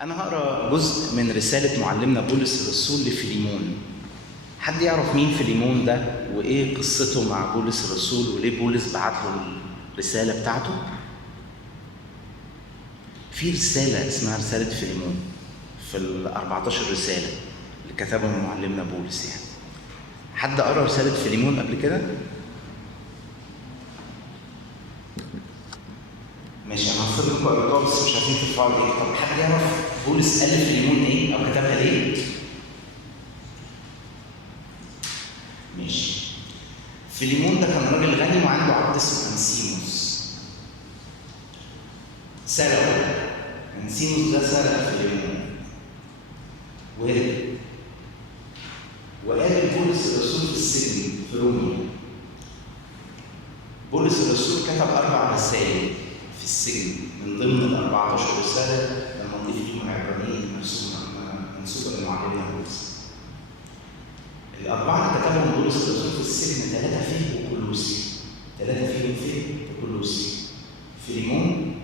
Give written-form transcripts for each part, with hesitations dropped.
أنا هقرأ جزء من رسالة معلمنا بولس الرسول لفيليمون. حد يعرف مين فيليمون ده وإيه قصته مع بولس الرسول وليه بولس بعت له الرسالة بتاعته؟ في رسالة اسمها رسالة فيليمون في ال14 رسالة اللي كتبهم معلمنا بولس يعني. حد قرأ رسالة فيليمون قبل كده؟ ماشي، انا هفرض لكم قريتوها بس مش عارفين ترفعوا ايه. طب حد يعرف بولس قال فيليمون ايه او كتبها ليه؟ ماشي. فيليمون ده كان راجل غني وعنده عبد اسمه انسيموس. سرقه. انسيموس ده سرق فيليمون وهرب. وقابل بولس الرسول في السجن في روميا. بولس الرسول كتب 4 رسائل في السجن من ضمن ال14 رسالة لما نضيف فيهم العبرانيين منسوبة لمعلمنا بولس. ال4 اللي كتبهم بولس الرسول في السجن 3 فيه وكولوسي. 3 فيهم فيه وكولوسي. فيليمون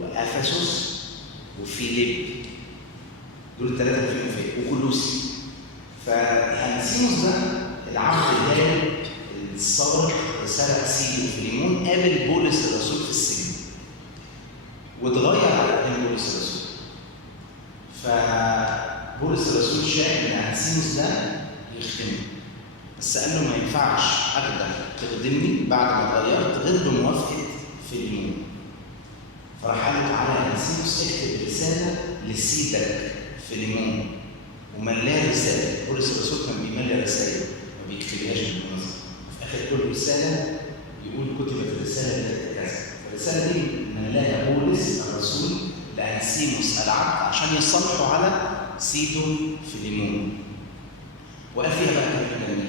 وافسس وفيليب. دول 3 فيهم فيه وكولوسي. فانسيموس ده العبد الهارب السارق سرق سيده فيليمون قابل بولس الرسول في السجن واتغير على كلام بولس الرسول. فبولس الرسول شاف ان انسيموس ده يخدمه، بس قال له ما ينفعش اقدر تخدمني بعد ما اتغيرت غير بموافقه فيليمون. فراح قال له تعالى يا انسيموس اكتب رساله لسيدك فيليمون وملاه رساله. بولس الرسول كان بيملى رسائل ما بيكتبهاش بالمناسبه. في اخر كل رساله يقول كتبت الرساله كذا. الرساله دي ملاها بولس الرسول لانسيموس العبد عشان يصلحوا على سيده فيليمون. وقال فيها بقى كلام جميل.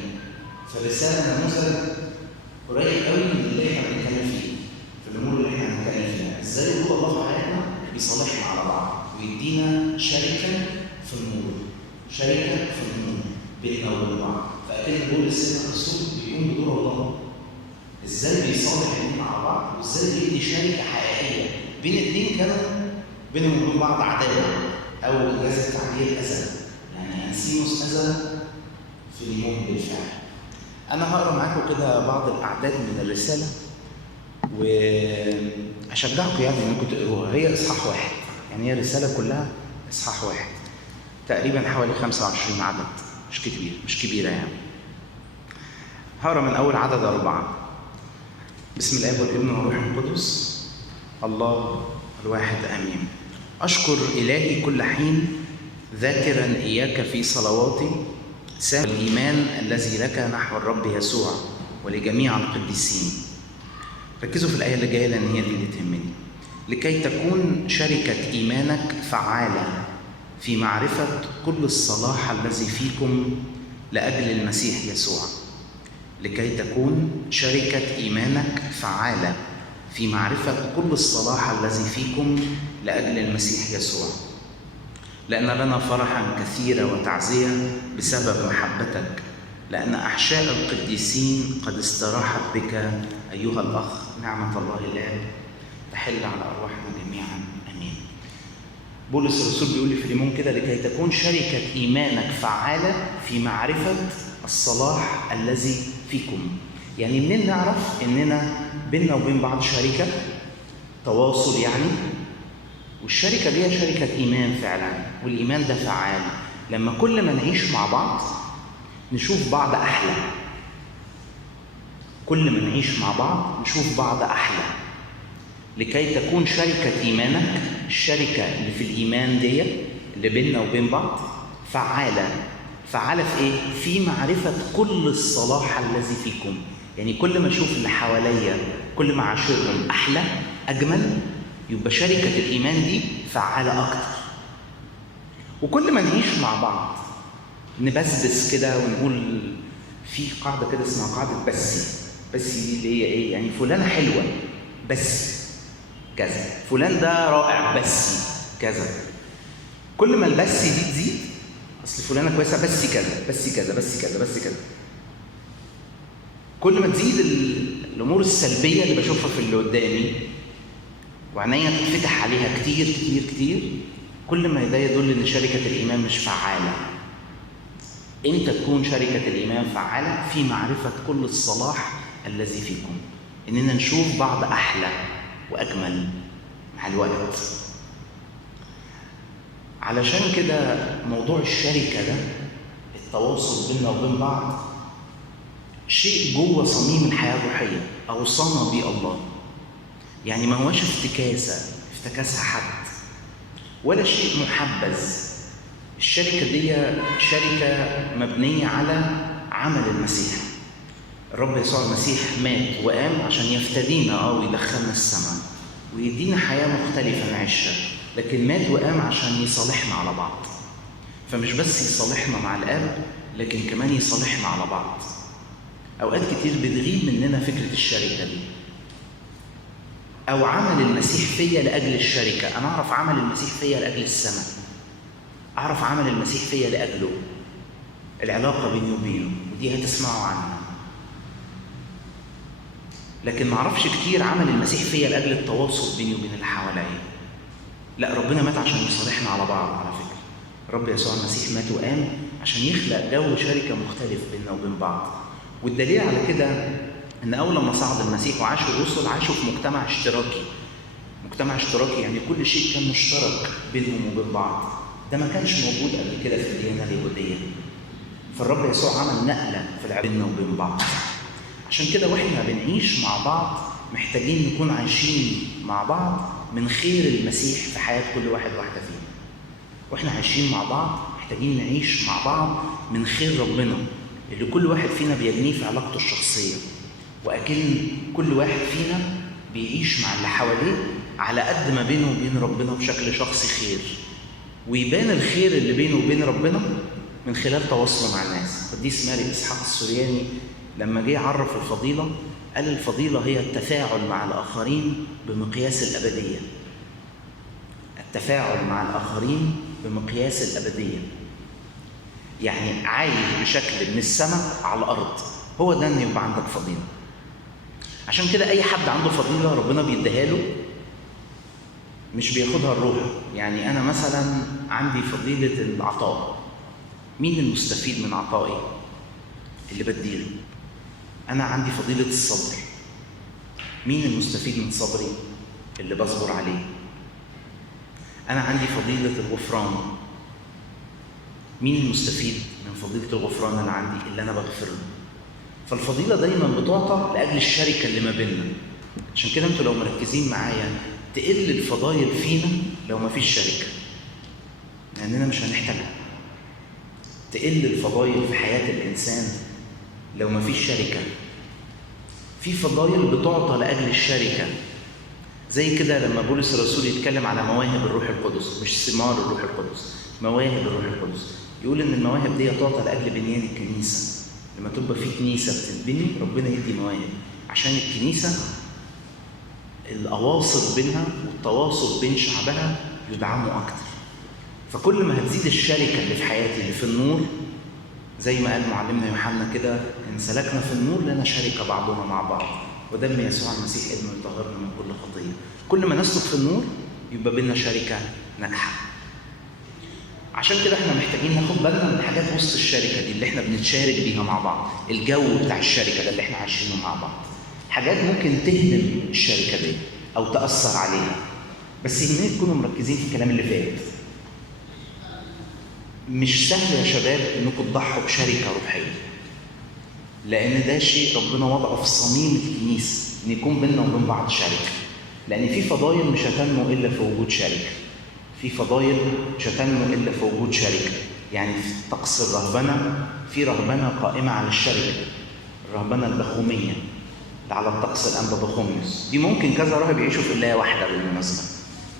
فالرساله نموذج قريب قوي من اللي احنا بنتكلم فيه في الامور اللي احنا بنتكلم فيها. ازاي وجود الله في حياتنا بيصالحنا على بعض ويدينا شركه في النور. شركه في النور بيننا وبين بعض. فاكيد بولس الرسول بيقوم بدور الله. ازاي بيصالح الاثنين مع بعض وازاي بيدي شركه حقيقيه بين اثنين كانوا بينهم وبين بعض عداوه او انجاز التعبير اذى. يعني انسيموس اذى فيليمون بالفعل. انا هقرا معاكم كده بعض الاعداد من الرساله واشجعكم يعني انكم تقروها. هي اصحاح واحد، يعني هي الرساله كلها اصحاح واحد تقريبا حوالي 25 عدد، مش كبيره يعني. هقرا من اول عدد 4. بسم الاب والابن والروح القدس الله الواحد امين. اشكر الهي كل حين ذاكرا اياك في صلواتي سامع الايمان الذي لك نحو الرب يسوع ولجميع القديسين. ركزوا في الايه اللي جايه لان هي دي اللي تهمني. لكي تكون شركه ايمانك فعاله في معرفه كل الصلاح الذي فيكم لاجل المسيح يسوع. لكي تكون شركة إيمانك فعالة في معرفة كل الصلاح الذي فيكم لأجل المسيح يسوع. لأن لنا فرحا كثيرا وتعزية بسبب محبتك، لأن أحشاء القديسين قد استراحت بك أيها الأخ. نعمة الله الآب تحل على أرواحنا جميعا آمين. بولس الرسول بيقول لفيليمون كده: لكي تكون شركة إيمانك فعالة في معرفة الصلاح الذي فيكم. يعني منين نعرف اننا بيننا وبين بعض شركه تواصل يعني، والشركه دي شركه ايمان فعلا، والايمان ده فعال. لما كل ما نعيش مع بعض نشوف بعض احلى. كل ما نعيش مع بعض نشوف بعض احلى. لكي تكون شركه ايمانك، الشركه اللي في الايمان دي اللي بيننا وبين بعض فعاله. فعالة في ايه؟ في معرفة كل الصلاح الذي فيكم. يعني كل ما اشوف اللي حواليا كل ما عاشرهم احلى اجمل، يبقى شركة الايمان دي فعالة اكتر. وكل ما نعيش مع بعض نبسبس كده ونقول، في قاعدة كده اسمها قاعدة بسي دي اللي هي ايه؟ يعني فلانة حلوة بس كذا، فلان ده رائع بس كذا. كل ما البس دي تزيد، اصل فلانه كويسه بس كذا بس كذا بس كذا بس كذا، كل ما تزيد الامور السلبيه اللي بشوفها في اللي قدامي وعينيا تتفتح عليها كتير كتير كتير، كل ما ده يدل ان شركة الإيمان مش فعالة. امتى تكون شركة الإيمان فعالة؟ في معرفة كل الصلاح الذي فيكم، اننا نشوف بعض احلى واجمل مع الوقت. علشان كده موضوع الشركة ده، التواصل بيننا وبين بعض، شيء جوه صميم الحياة الروحية أوصانا بيه الله. يعني ما هوش افتكاسة حد، ولا شيء محبذ. الشركة دي شركة مبنية على عمل المسيح. الرب يسوع المسيح مات وقام عشان يفتدينا ويدخلنا السماء ويدينا حياة مختلفة نعيشها، لكن مات وقام عشان يصالحنا على بعض. فمش بس يصالحنا مع الآب، لكن كمان يصالحنا على بعض. أوقات كتير بتغيب مننا فكرة الشركة دي، أو عمل المسيح فيا لأجل الشركة. أنا أعرف عمل المسيح فيا لأجل السماء، أعرف عمل المسيح فيا لأجله، العلاقة بيني وبينه، ودي هتسمعوا عنها. لكن ما أعرفش كتير عمل المسيح فيا لأجل التواصل بيني وبين اللي حواليا. لا، ربنا مات عشان يصالحنا على بعض. على فكرة الرب يسوع المسيح مات وقام عشان يخلق جو شركة مختلف بيننا وبين بعض. والدليل على كده ان اول لما صعد المسيح وعاشوا الرسل، عاشوا في مجتمع اشتراكي. مجتمع اشتراكي يعني كل شيء كان مشترك بينهم وبين بعض. ده ما كانش موجود قبل كده في الديانة اليهودية. فالرب يسوع عمل نقلة في العلاقة بيننا وبين بعض. عشان كده واحنا بنعيش مع بعض محتاجين نكون عايشين مع بعض من خير المسيح في حياة كل واحدة فينا. واحنا عايشين مع بعض محتاجين نعيش مع بعض من خير ربنا اللي كل واحد فينا بيبنيه في علاقته الشخصية. وأكن كل واحد فينا بيعيش مع اللي حواليه على قد ما بينه وبين ربنا بشكل شخصي خير. ويبان الخير اللي بينه وبين ربنا من خلال تواصله مع الناس. قديس ماري إسحاق السورياني لما جه يعرف الفضيلة، قال الفضيلة هي التفاعل مع الآخرين بمقياس الأبدية. التفاعل مع الآخرين بمقياس الأبدية، يعني عايش بشكل من السماء على الأرض. هو ده إن يبقى عندك فضيلة. عشان كده أي حد عنده فضيلة ربنا بيديها له، مش بياخدها الروح. يعني أنا مثلا عندي فضيلة العطاء. مين المستفيد من عطائي؟ اللي بديله. أنا عندي فضيلة الصبر. مين المستفيد من صبري؟ اللي بصبر عليه. أنا عندي فضيلة الغفران. مين المستفيد من فضيلة الغفران اللي عندي؟ اللي أنا بغفر له. فالفضيلة دايما بتعطى لأجل الشركة اللي ما بيننا. عشان كده انتوا لو مركزين معايا تقل الفضايل فينا لو ما فيش شركة، لأننا مش هنحتاجها. تقل الفضايل في حياة الإنسان لو ما فيش شركة. في فضايل بتعطى لأجل الشركة، زي كده لما بولس الرسول يتكلم على مواهب الروح القدس، مش ثمار الروح القدس، مواهب الروح القدس. يقول إن المواهب دي تعطى لأجل بنيان الكنيسة. لما تبقى في كنيسة بتتبني ربنا يدي مواهب عشان الكنيسة الأواصر بينها والتواصل بين شعبها يدعموا أكتر. فكل ما هتزيد الشركة اللي في حياتي اللي في النور، زي ما قال معلمنا يوحنا كده، إن سلكنا في النور لنا شركة بعضنا مع بعض، ودم يسوع المسيح ابنه يطهرنا من كل خطية. كل ما نسلك في النور يبقى بيننا شركة ناجحة. عشان كده احنا محتاجين ناخد بالنا من حاجات وسط الشركة دي اللي احنا بنتشارك بيها مع بعض. الجو بتاع الشركة ده اللي احنا عايشينه مع بعض، حاجات ممكن تهدم الشركة دي أو تأثر عليها. بس يهمني تكونوا مركزين في الكلام اللي فات. مش سهل يا شباب انكم تضحوا بشركة روحية، لأن ده شيء ربنا وضعه في صميم الكنيسة، إن يكون بيننا وبين بعض شركة. لأن في فضايل مش هتنمو إلا في وجود شركة. في فضايل مش هتنمو إلا في وجود شركة. يعني في طقس الرهبنة في رهبنة قائمة على الشركة، الرهبنة البخومية اللي على الطقس الأنبا بخوميوس. دي ممكن كذا راهب يعيشوا في ولاية واحدة بالمناسبة.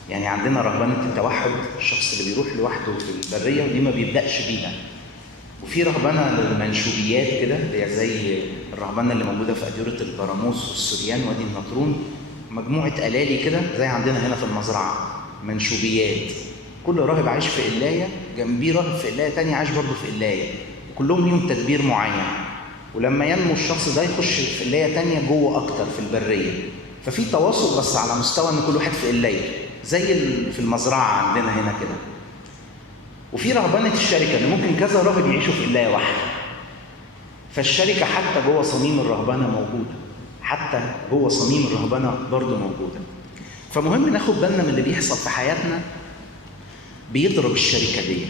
يعني عندنا رهبنة التوحد، الشخص اللي بيروح لوحده في البرية ودي ما بيبدأش بيها. وفي رهبنة للمنشوبيات كده اللي هي زي الرهبنة اللي موجودة في أديرة البراموس والسوريان وادي النطرون، مجموعة ألالي كده زي عندنا هنا في المزرعة، منشوبيات. كل راهب عايش في قلاية، جنبيه راهب في قلاية تانية عايش برضه في قلاية، وكلهم ليهم تدبير معين. ولما ينمو الشخص ده يخش في قلاية تانية جوه أكتر في البرية. ففي تواصل بس على مستوى إن كل واحد في قلاية، زي في المزرعة عندنا هنا كده. وفي رهبنة الشركة إن ممكن كذا راهب يعيشوا في قلاية واحدة. فالشركة حتى جوه صميم الرهبنة موجودة، حتى جوه صميم الرهبنة برضه موجودة. فمهم ناخد بالنا من اللي بيحصل في حياتنا بيضرب الشركة دي.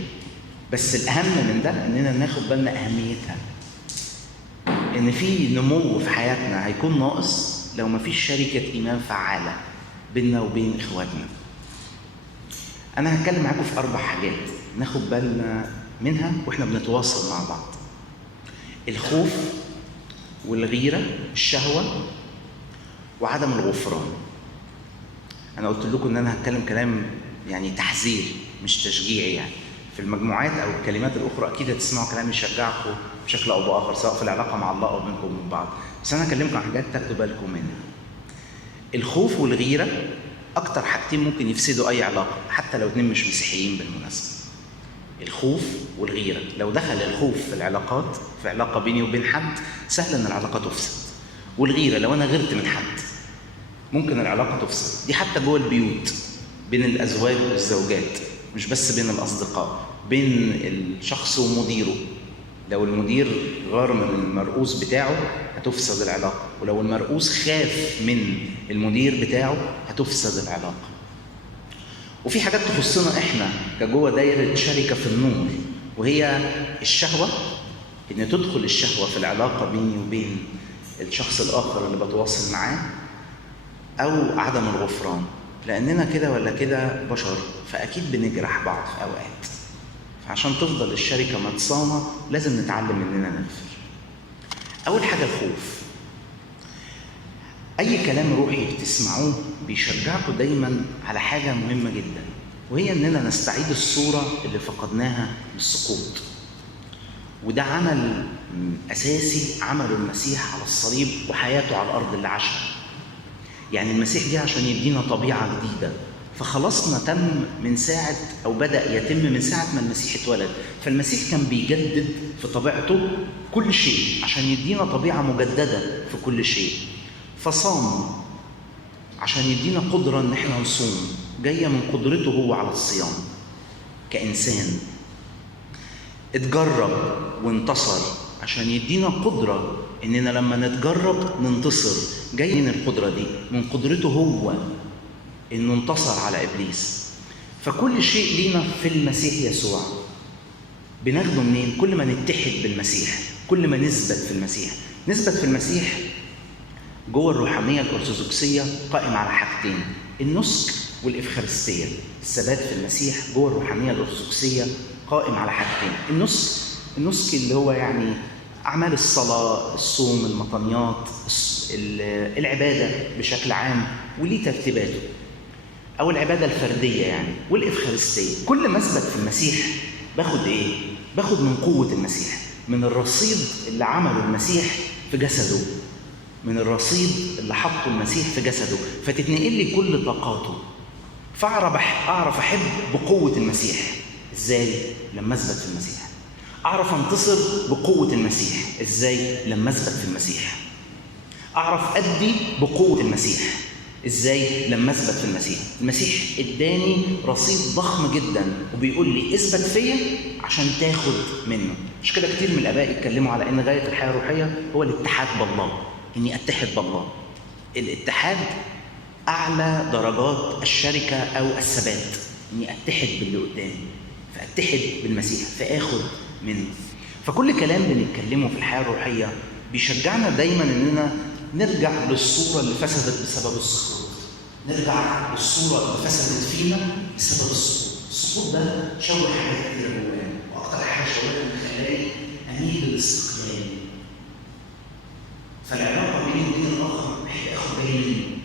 بس الأهم من ده إننا ناخد بالنا أهميتها، إن في نمو في حياتنا هيكون ناقص لو مفيش شركة إيمان فعالة بيننا وبين إخواتنا. أنا هتكلم معاكم في 4 حاجات ناخد بالنا منها وإحنا بنتواصل مع بعض: الخوف والغيرة، الشهوة، وعدم الغفران. أنا قلت لكم إن أنا هتكلم كلام يعني تحذير مش تشجيعي. يعني في المجموعات أو الكلمات الأخرى أكيد هتسمعوا كلام يشجعكم بشكل أو بآخر، سواء في العلاقة مع الله أو بينكم وبين بعض. بس أنا هكلمكم عن حاجات تاخدوا بالكم منها. الخوف والغيرة أكتر حاجتين ممكن يفسدوا أي علاقة، حتى لو 2 مش مسيحيين بالمناسبة. الخوف والغيرة، لو دخل الخوف في العلاقات، في علاقة بيني وبين حد، سهل إن العلاقة تفسد. والغيرة لو أنا غيرت من حد ممكن العلاقة تفسد. دي حتى جوه البيوت بين الأزواج والزوجات، مش بس بين الأصدقاء، بين الشخص ومديره. لو المدير غار من المرؤوس بتاعه هتفسد العلاقة، ولو المرؤوس خاف من المدير بتاعه هتفسد العلاقة. وفي حاجات تخصنا احنا كجوه دايرة شركة في النور، وهي الشهوة، ان تدخل الشهوة في العلاقة بيني وبين الشخص الآخر اللي بتواصل معاه، أو عدم الغفران، لأننا كده ولا كده بشر، فأكيد بنجرح بعض في أوقات. فعشان تفضل الشركة متصانة لازم نتعلم إننا نغفر. أول حاجة الخوف. أي كلام روحي بتسمعوه بيشجعكم دايماً على حاجة مهمة جداً، وهي إننا نستعيد الصورة اللي فقدناها بالسقوط. وده عمل أساسي عمله المسيح على الصليب وحياته على الأرض اللي عاشها. يعني المسيح جه عشان يدينا طبيعة جديدة، فخلصنا تم من ساعة، أو بدأ يتم من ساعة ما المسيح اتولد. فالمسيح كان بيجدد في طبيعته كل شيء عشان يدينا طبيعة مجددة في كل شيء. فصام عشان يدينا قدرة إن احنا نصوم، جاية من قدرته هو على الصيام كإنسان. اتجرب وانتصر عشان يدينا قدرة إننا لما نتجرب ننتصر. جاي من القدرة دي، من قدرته هو إنه انتصر على إبليس. فكل شيء لينا في المسيح يسوع بناخده منين؟ كل ما نتحد بالمسيح، كل ما نثبت في المسيح. نثبت في المسيح جوه الروحانية الأرثوذكسية قائم على حاجتين: النسك والإفخارستية. الثبات في المسيح جوه الروحانية الأرثوذكسية قائم على حاجتين: النسك اللي هو يعني أعمال الصلاة، الصوم، المطنيات، العبادة بشكل عام وليه ترتيباته، أو العبادة الفردية يعني، والإفخارستية. كل ما أثبت في المسيح باخد إيه؟ باخد من قوة المسيح، من الرصيد اللي عمله المسيح في جسده، من الرصيد اللي حطه المسيح في جسده، فتتنقل لي كل طاقاته. فأعرف أحب بقوة المسيح. إزاي؟ لما أثبت في المسيح. أعرف أنتصر بقوة المسيح. إزاي؟ لما أثبت في المسيح. أعرف أدي بقوة المسيح. إزاي؟ لما أثبت في المسيح. المسيح إداني رصيد ضخم جدا وبيقول لي اثبت فيا عشان تاخد منه. مش كده كتير من الآباء يتكلموا على إن غاية الحياة الروحية هو الاتحاد بالله، إني أتحد بالله. الاتحاد أعلى درجات الشركة أو الثبات، إني أتحد باللي قدامي، فأتحد بالمسيح فآخد منه. فكل كلام بنتكلمه في الحياة الروحية بيشجعنا دايما إننا نرجع للصورة اللي فسدت بسبب السقوط، نرجع للصورة اللي فسدت فينا بسبب السقوط. السقوط ده شوه حاجات كتير جوانا، وأكتر حاجة شوهتني خلاني أميل للاستقلال. فالعلاقة بيني وبين الآخر محتاج آخد بالي منه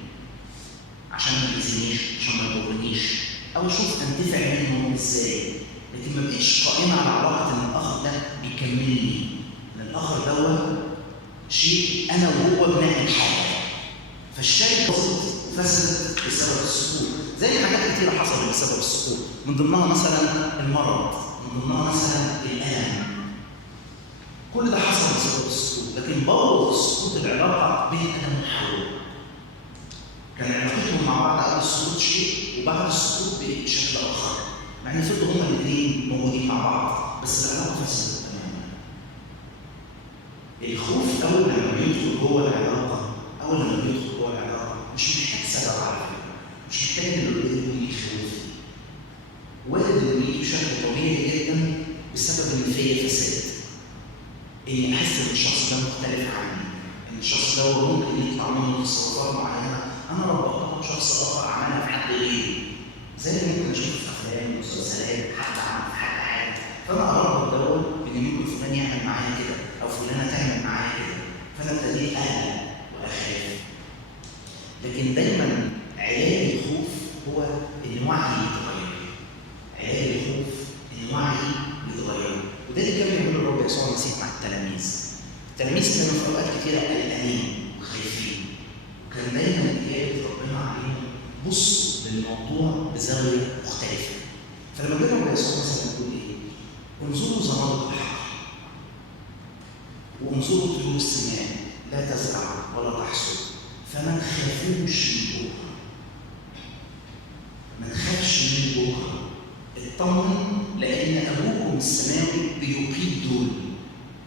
عشان ما يأذينيش، عشان ما يضرنيش، أو أشوف أنتفع منه إزاي، لكن ما بقيش قائمة على علاقة إن الآخر ده بيكملني، إن الآخر دوت شيء أنا وهو بنعمل حاجة. فالشركة فسدت بسبب السقوط، زي حاجات كتيرة حصلت بسبب السقوط، من ضمنها مثلا المرض، من ضمنها مثلا الألم. كل ده حصل بسبب السقوط، لكن بوظ السقوط العلاقة بين آدم وحواء. كان علاقتهم مع بعض قبل السقوط شيء، وبعد السقوط بشكل آخر. مع ان فضلوا هما الاثنين موجودين مع بعض بس العلاقه فسدت تماما. الخوف اول لما بيدخل جوه العلاقه، مش محتاج سبب على فكره، مش محتاج ان اللي قدامه يخوفني. وارد انه يجي بشكل طبيعي جدا بسبب ان فيا فساد. اني احس ان الشخص ده مختلف عني، ان الشخص ده ممكن يطلع منه تصرفات معينه انا ربطتها بشخص اخر عملها في حد غيري. زي ما ممكن اشوف في افلام ومسلسلات حد عمل في حد حاجه، فانا اربط دوت ان ممكن فلان يعمل معايا كده او فلانه تعمل معايا كده، فانا ابتديت اقلق واخاف. لكن دايما علاج الخوف هو ان وعي يتغير. علاج الخوف ان وعي يتغير، وده اللي كان بيقوله الرب يسوع المسيح مع التلاميذ. التلاميذ كانوا في اوقات كتيره قلقانين وخايفين، وكان دايما اجابه ربنا عليهم بصوا للموضوع بزاويه مختلفه. فلما جه الرب يسوع مثلا يقول ايه؟ انظروا زنادق الحقل وانظروا طيور السماء لا تزرع ولا تحصد، فما تخافوش من بكره. ما تخافش من بكره، اطمن لان ابوكم السماوي بيقيد دول،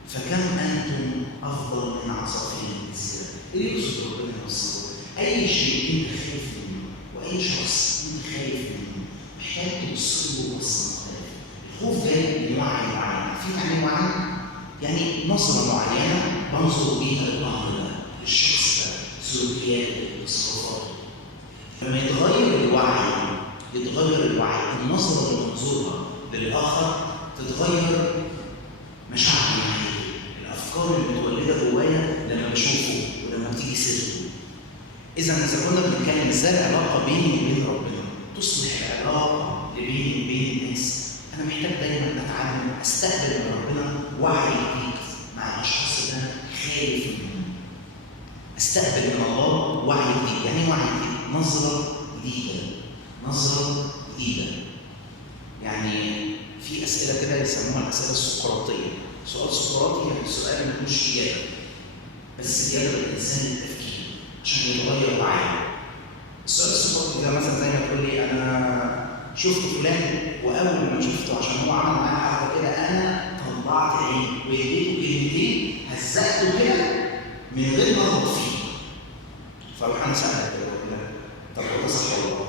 فكم انتم افضل من عصافير الجزيره. ايه يقصد ربنا يوصله؟ اي شيء انت خايف منه واي شخص انت خايف منه محتاج تبص له بصه مختلفه. الخوف جاي من وعي معين. في معنى وعي يعني نظره معينه بنظر بيها للامر ده، للشخص ده، سلوكياته، تصرفاته. لما يتغير الوعي، النظره اللي بنظرها للاخر تتغير، مشاعري، الافكار اللي متولده جوايا لما بشوفه ولما بتيجي سيرته. اذا كنا بنتكلم ازاي العلاقه بيني وبين ربنا تصبح العلاقه بيني وبين الناس، انا محتاج دايما اتعلم استقبل من ربنا وعي جديد مع الاشخاص اللي انا خايف منهم. استقبل من الله وعي جديد. يعني وعي جديد؟ نظره جديده. يعني في اسئله كده يسموها الاسئله السقراطيه. سؤال سقراطي يعني السؤال ما يكونش اجابه، بس اجابه الانسان للتفكير عشان يتغير وعيه. السؤال السقراطي ده مثلا زي ما تقول لي انا شفت فلان واول ما شفته عشان هو عمل معايا حاجه كده انا طلعت عيني واديته كلمتين هزقته كده من غير ما اغلط فيه. فاروح انا سالك كده اقول لك طب هو ده صح ولا غلط؟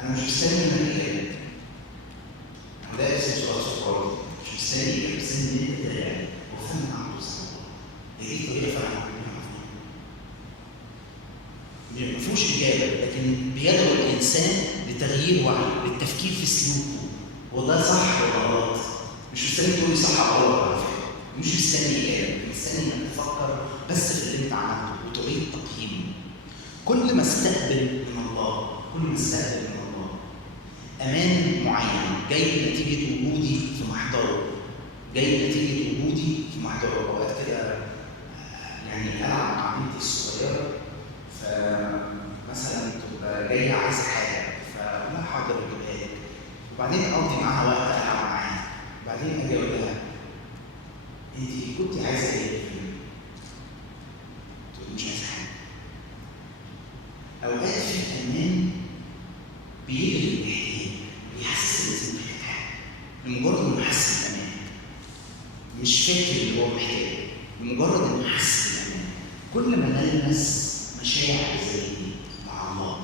انا مش مستني منك اجابه. ده اسمه سؤال سقراطي، مش مستني اجابه، مستني ان انت تراجع هو فعلا عنده صح. هي دي طريقه فعلا ما فيهوش اجابه، لكن بيدعو الانسان لتغيير وعيه، للتفكير في سلوكه. هو ده صح ولا غلط؟ مش مستني تقول لي صح او غلط على فكره، مش مستني اجابه، مستني انك تفكر بس في اللي انت عملته وتعيد تقييمه. كل ما استقبل من الله امان معين جاي نتيجه وجودي في محضره، اوقات كده يعني العب مع بنتي الصغيره، فمثلا تبقى جايه عايزه حاجه فاقول لها حاضر اجيبها لك، وبعدين اقضي معاها وقت العب معاها، وبعدين اجي اقول لها انت كنت عايزه ايه؟ تقول مش عايزه حاجه. اوقات في امان بيجري الاحتياج، بيحسس الانسان محتاج حاجه لمجرد انه حاسس بالامان، مش فاكر اللي هو محتاجه، لمجرد انه حاسس بالامان. كل ما نلمس مشاعر زي دي مع الله،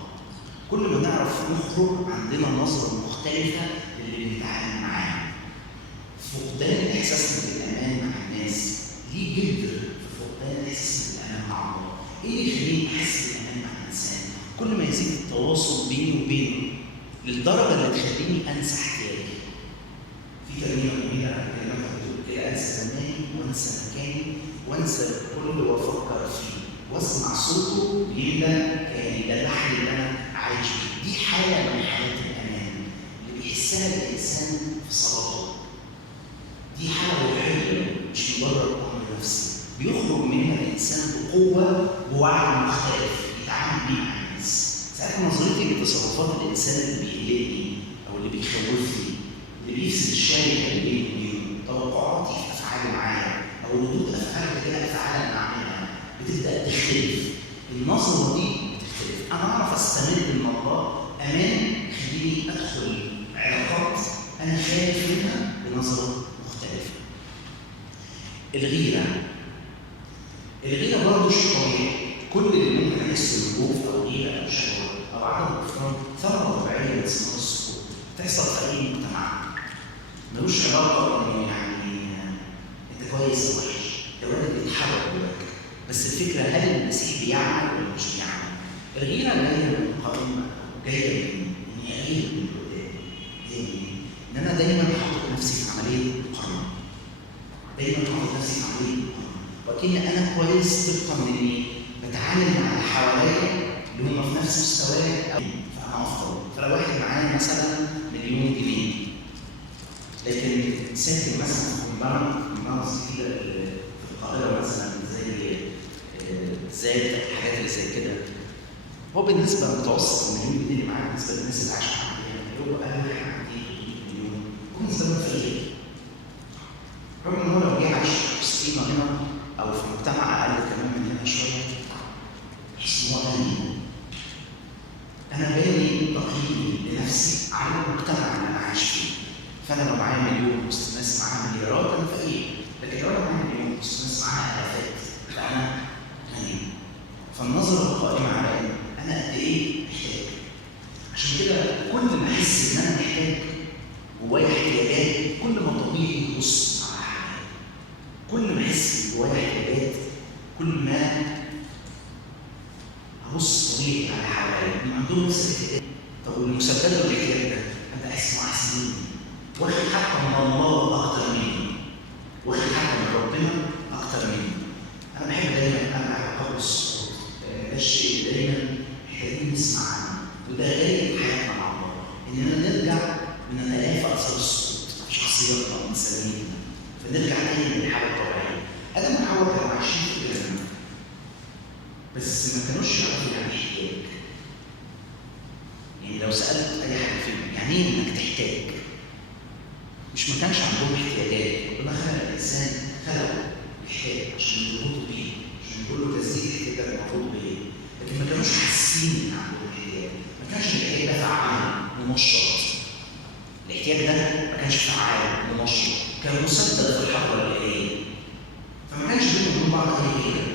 كل ما نعرف نخرج عندنا نظره مختلفه للي بنتعامل معاه. فقدان احساسنا بالامان مع الناس ليه جذر في فقدان احساسنا بالامان مع الله. ايه اللي يخليني احس بالامان مع الانسان؟ كل ما يزيد التواصل بيني وبينه للدرجه اللي تخليني انسى احتياجي. في كلمه جميله كلمتها بتقول كده: انسى زماني وانسى مكاني وانسى كل وافكر فيه واسمع صوته يملى كياني. ده اللحن اللي انا عايش فيه. دي حاله من حالات الامان اللي بيحسها الانسان في صلاته. دي حاله روحيه مش مجرد امر نفسي، بيخرج منها الانسان بقوه ووعي مختلف يتعامل بيه مع الناس. ساعتها نظرتي لتصرفات الانسان اللي بيقلقني او اللي بيخوفني، اللي بيفسد الشارع اللي بيني وبينه، توقعاتي في افعاله معايا او ردود افعال كده افعال انا بعملها بتبدا تختلف. النظره دي بتختلف. انا اعرف استمد من الله امان ادخل علاقات انا خايف منها بنظره مختلفه. الغيره برضه شيء طبيعي. كل اللي ممكن يحس بالخوف او غيره او شهوه او عدم غفران ثمره طبيعيه اسمها السقوط، تحصل في اي مجتمع. ملوش علاقه ان يعني انت كويس او وحش، ده وارد يتحرك جواك. بس الفكره هل المسيح بيعمل ولا مش بيعمل؟ الغيره جايه من مقارنه، جايه من اني اغير من اللي قدامي، جايه من ان انا دايما حاطط نفسي في عمليه مقارنه. دايما حاطط نفسي في عمليه مقارنه، وكأن انا كويس طبقا لاني بتعامل مع اللي حواليا اللي هم في نفس مستواي، فانا افضل. فلو واحد معاه مثلا مليون جنيه لكن ساكن مثلا في كومباوند كده في القاهره مثلا زي الحاجات اللي زي كده، هو بالنسبه للمتوسط المليون جنيه اللي معاه بالنسبه للناس اللي عايشه معاه هو اقل حاجه عندي مليون، هو بالنسبه له فقير. رغم ان هو لو جه عايش في وسطينا هنا او في مجتمع اقل كمان من هنا شويه يحس ان هو غني. انا بالي تقييمي لنفسي على المجتمع اللي انا عايش فيه. فانا لو معايا مليون وسط ناس معاها مليارات انا فقير، لكن لو انا معايا مليون وسط ناس معاها الافات فانا غني. فالنظره القائمه على ان انا قد ايه محتاج. عشان كده كل ما احس ان انا محتاج جوايا احتياجات، كل ما طبيعي يبص على حاجه. كل ما احس جوايا احتياجات كل ما ابص طبيعي على حواليا اللي عندهم نفس الاحتياج. طب والمسبب الاحتياج ده انا احس انه احسن مني، واخد حتى من الله اكتر مني، واخد حتى من ربنا اكتر مني. انا بحب دايما ابقى قبل الصوت، ده الشيء دايما محتاجين نسمع عنه، وده غايه حياتنا مع الله، اننا نرجع ونتلافى اثر السقوط في شخصياتنا وانسانيتنا، فنرجع تاني للحاله الطبيعيه. ادم وحواء كانوا عايشين في الجنه بس ما كانوش يعرفوا يعني احتياج. يعني لو سالت اي حد فيهم يعني ايه انك تحتاج؟ مش ما كانش عندهم احتياجات، ربنا خلق الانسان خلقه يحتاج عشان يربطوا بيه، عشان يقول له تسديد احتياجك مربوط بيه، لكن ما كانوش حاسين ان عندهم احتياج. ما كانش الاحتياج ده فعال منشط. الاحتياج ده ما كانش فعال منشط، كان مسدد في الحضره الالهيه. فما كانش بينهم وبين بعض اي غيره،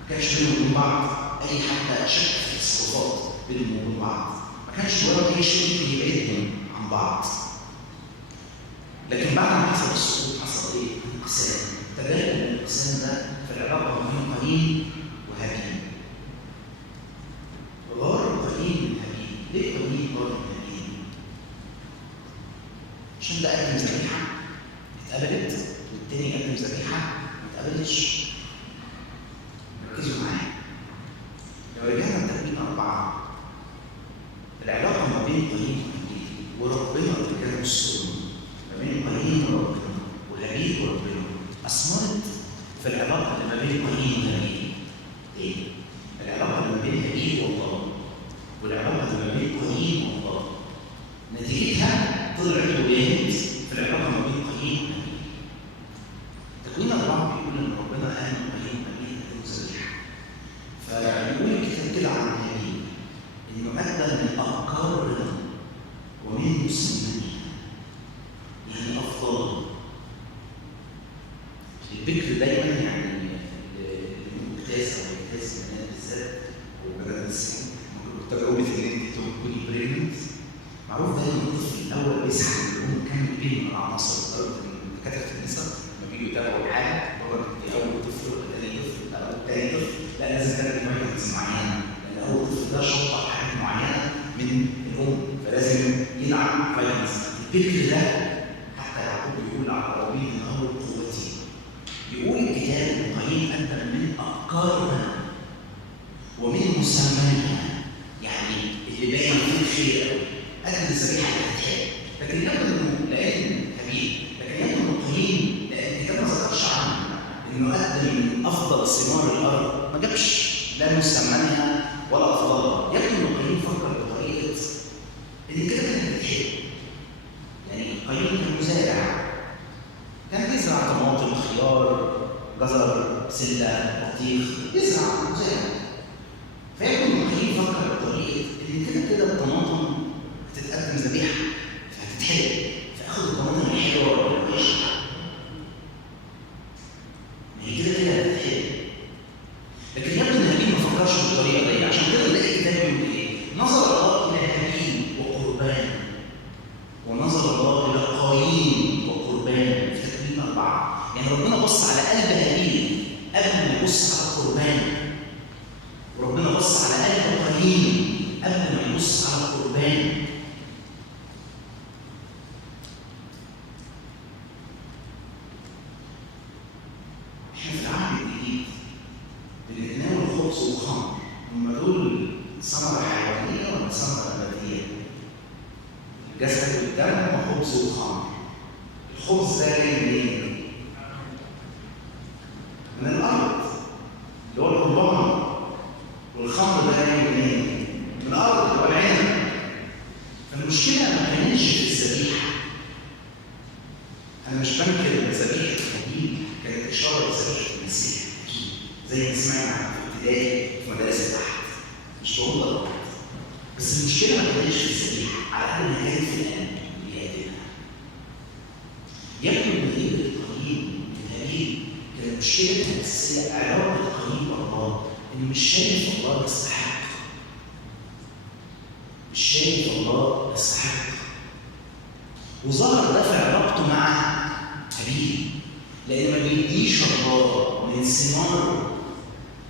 ما كانش بينهم وبين بعض اي حتى شك في التصرفات بينهم وبين بعض، ما كانش وراهم اي شيء ممكن يبعدهم عن بعض. لكن بعد ما حصل السقوط حصل ايه؟ انقسام. تبادل الانقسام ده في العلاقه بين قايين وهابيل. غار قايين من هابيل. ليه قايين غار من هابيل؟ عشان ده قدم ذبيحه اتقبلت، والتاني قدم ذبيحه ما اتقبلتش. ركزوا معايا. لو رجعنا لتكوين 4 العلاقه ما بين قايين وهابيل وربنا اللي كان مسؤول ما بين قايين وربنا وهابيل وربنا أثمرت في العلاقة اللي ما بين قايين وهابيل. إيه؟ العلاقة اللي ما بين هابيل والله والعلاقة اللي ما بين قايين والله نتيجتها طلعت ولادت في العلاقة ما بين قايين وهابيل. تكوين 4 بيقول إن ربنا قال من قايين وهابيل قدموا ذبيحة. فبيقول الكتاب كده عن هابيل إنه أدى من أبكار رضا ومن مسلمين يعني أفضل. البكر دايما يعني الممتاز او الممتاز من بالذات وبدل السن تجربه ان انت تكوني بريجننت معروف دايما الطفل الاول بيسحب الام كام كبير من العناصر لدرجه ان دكاتره النساء لما بيجوا يتابعوا الحاله بيقولوا دي اول طفل ولا ثاني طفل او ثاني طفل لا لازم تاخد فيتامينز معينه لان اول طفل ده شطه حاجات معينه من الام فلازم يدعم فيتامينز. البكر ده حتى يعقوب بيقول على ربيع ان اول قوتي. يقول الكتاب ان قايين ادى من ابكارنا ومن مسمانا، يعني اللي باين فيه الخير قوي قد الذبيحه الفتاه. لكن يبدو لان هابيل، لكن يبدو ان قايين لان الكتاب ما ذكرش عنه انه ادى من افضل ثمار الارض، ما جابش لا مسماها ولا افضلها. يبدو ان قايين فكر بطريقه ان كده كانت بتحب. يعني قايين كان مزارع، كان بيزرع طماطم، خيار، جزر، سله، بطيخ، يزرع مزارع. فيكون قايين فكر بطريقه ان كده الطماطم هتتقدم ذبيحه بص على قلب هابيل قبل ما يبص على القربان، وربنا بص على قلب قايين قبل ما يبص على القربان. احنا في العهد الجديد بنتناول خبز وخمر، هم دول ثمرة حيوانية ولا ثمرة نباتية؟ الجسد والدم وخبز وخمر. الخبز ده جاي منين؟ من الأرض اللي هو القربان، والخمر ده جاي منين؟ من الأرض اللي هو العنب. فالمشكلة ما كانتش في الذبيحة. أنا مش بنكر ذبيحة الإنجيل، كانت إشارة لذبيحة المسيح زي ما سمعنا في ابتدائي في مدارس الأحد، مش بقول ده غلط. بس المشكلة ما كانتش في الذبيحة، على قد ما كانت في القلب اللي يقدمها. يبدو إن غير القايين من هابيل كانت مشكلة الأساسية علاقة القايين بالله، إنه مش شايف الله يستحق. مش شايف الله يستحق. وظهر ده في علاقته مع هابيل، لأن ما بيديش الله من ثمار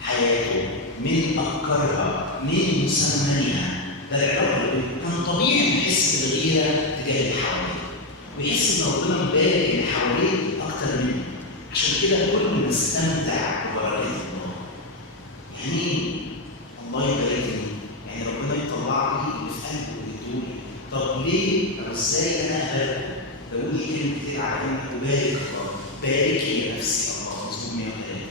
حياته، من أفكارها، من مسميها. ده العلاقة كان طبيعي يحس بالغيرة تجاه اللي حواليه، ويحس إن ربنا مبارك اللي حواليه أكتر منه. عشان كده كل ما استمتع ببركة الله. يعني إيه الله يباركني؟ يعني ربنا يطلع لي اللي في قلبه ويدولي. طب ليه أو إزاي أنا أقبل؟ بقول كلمة كتير على إنك أبارك الله. باركي يا نفسي الله، مزمور 103.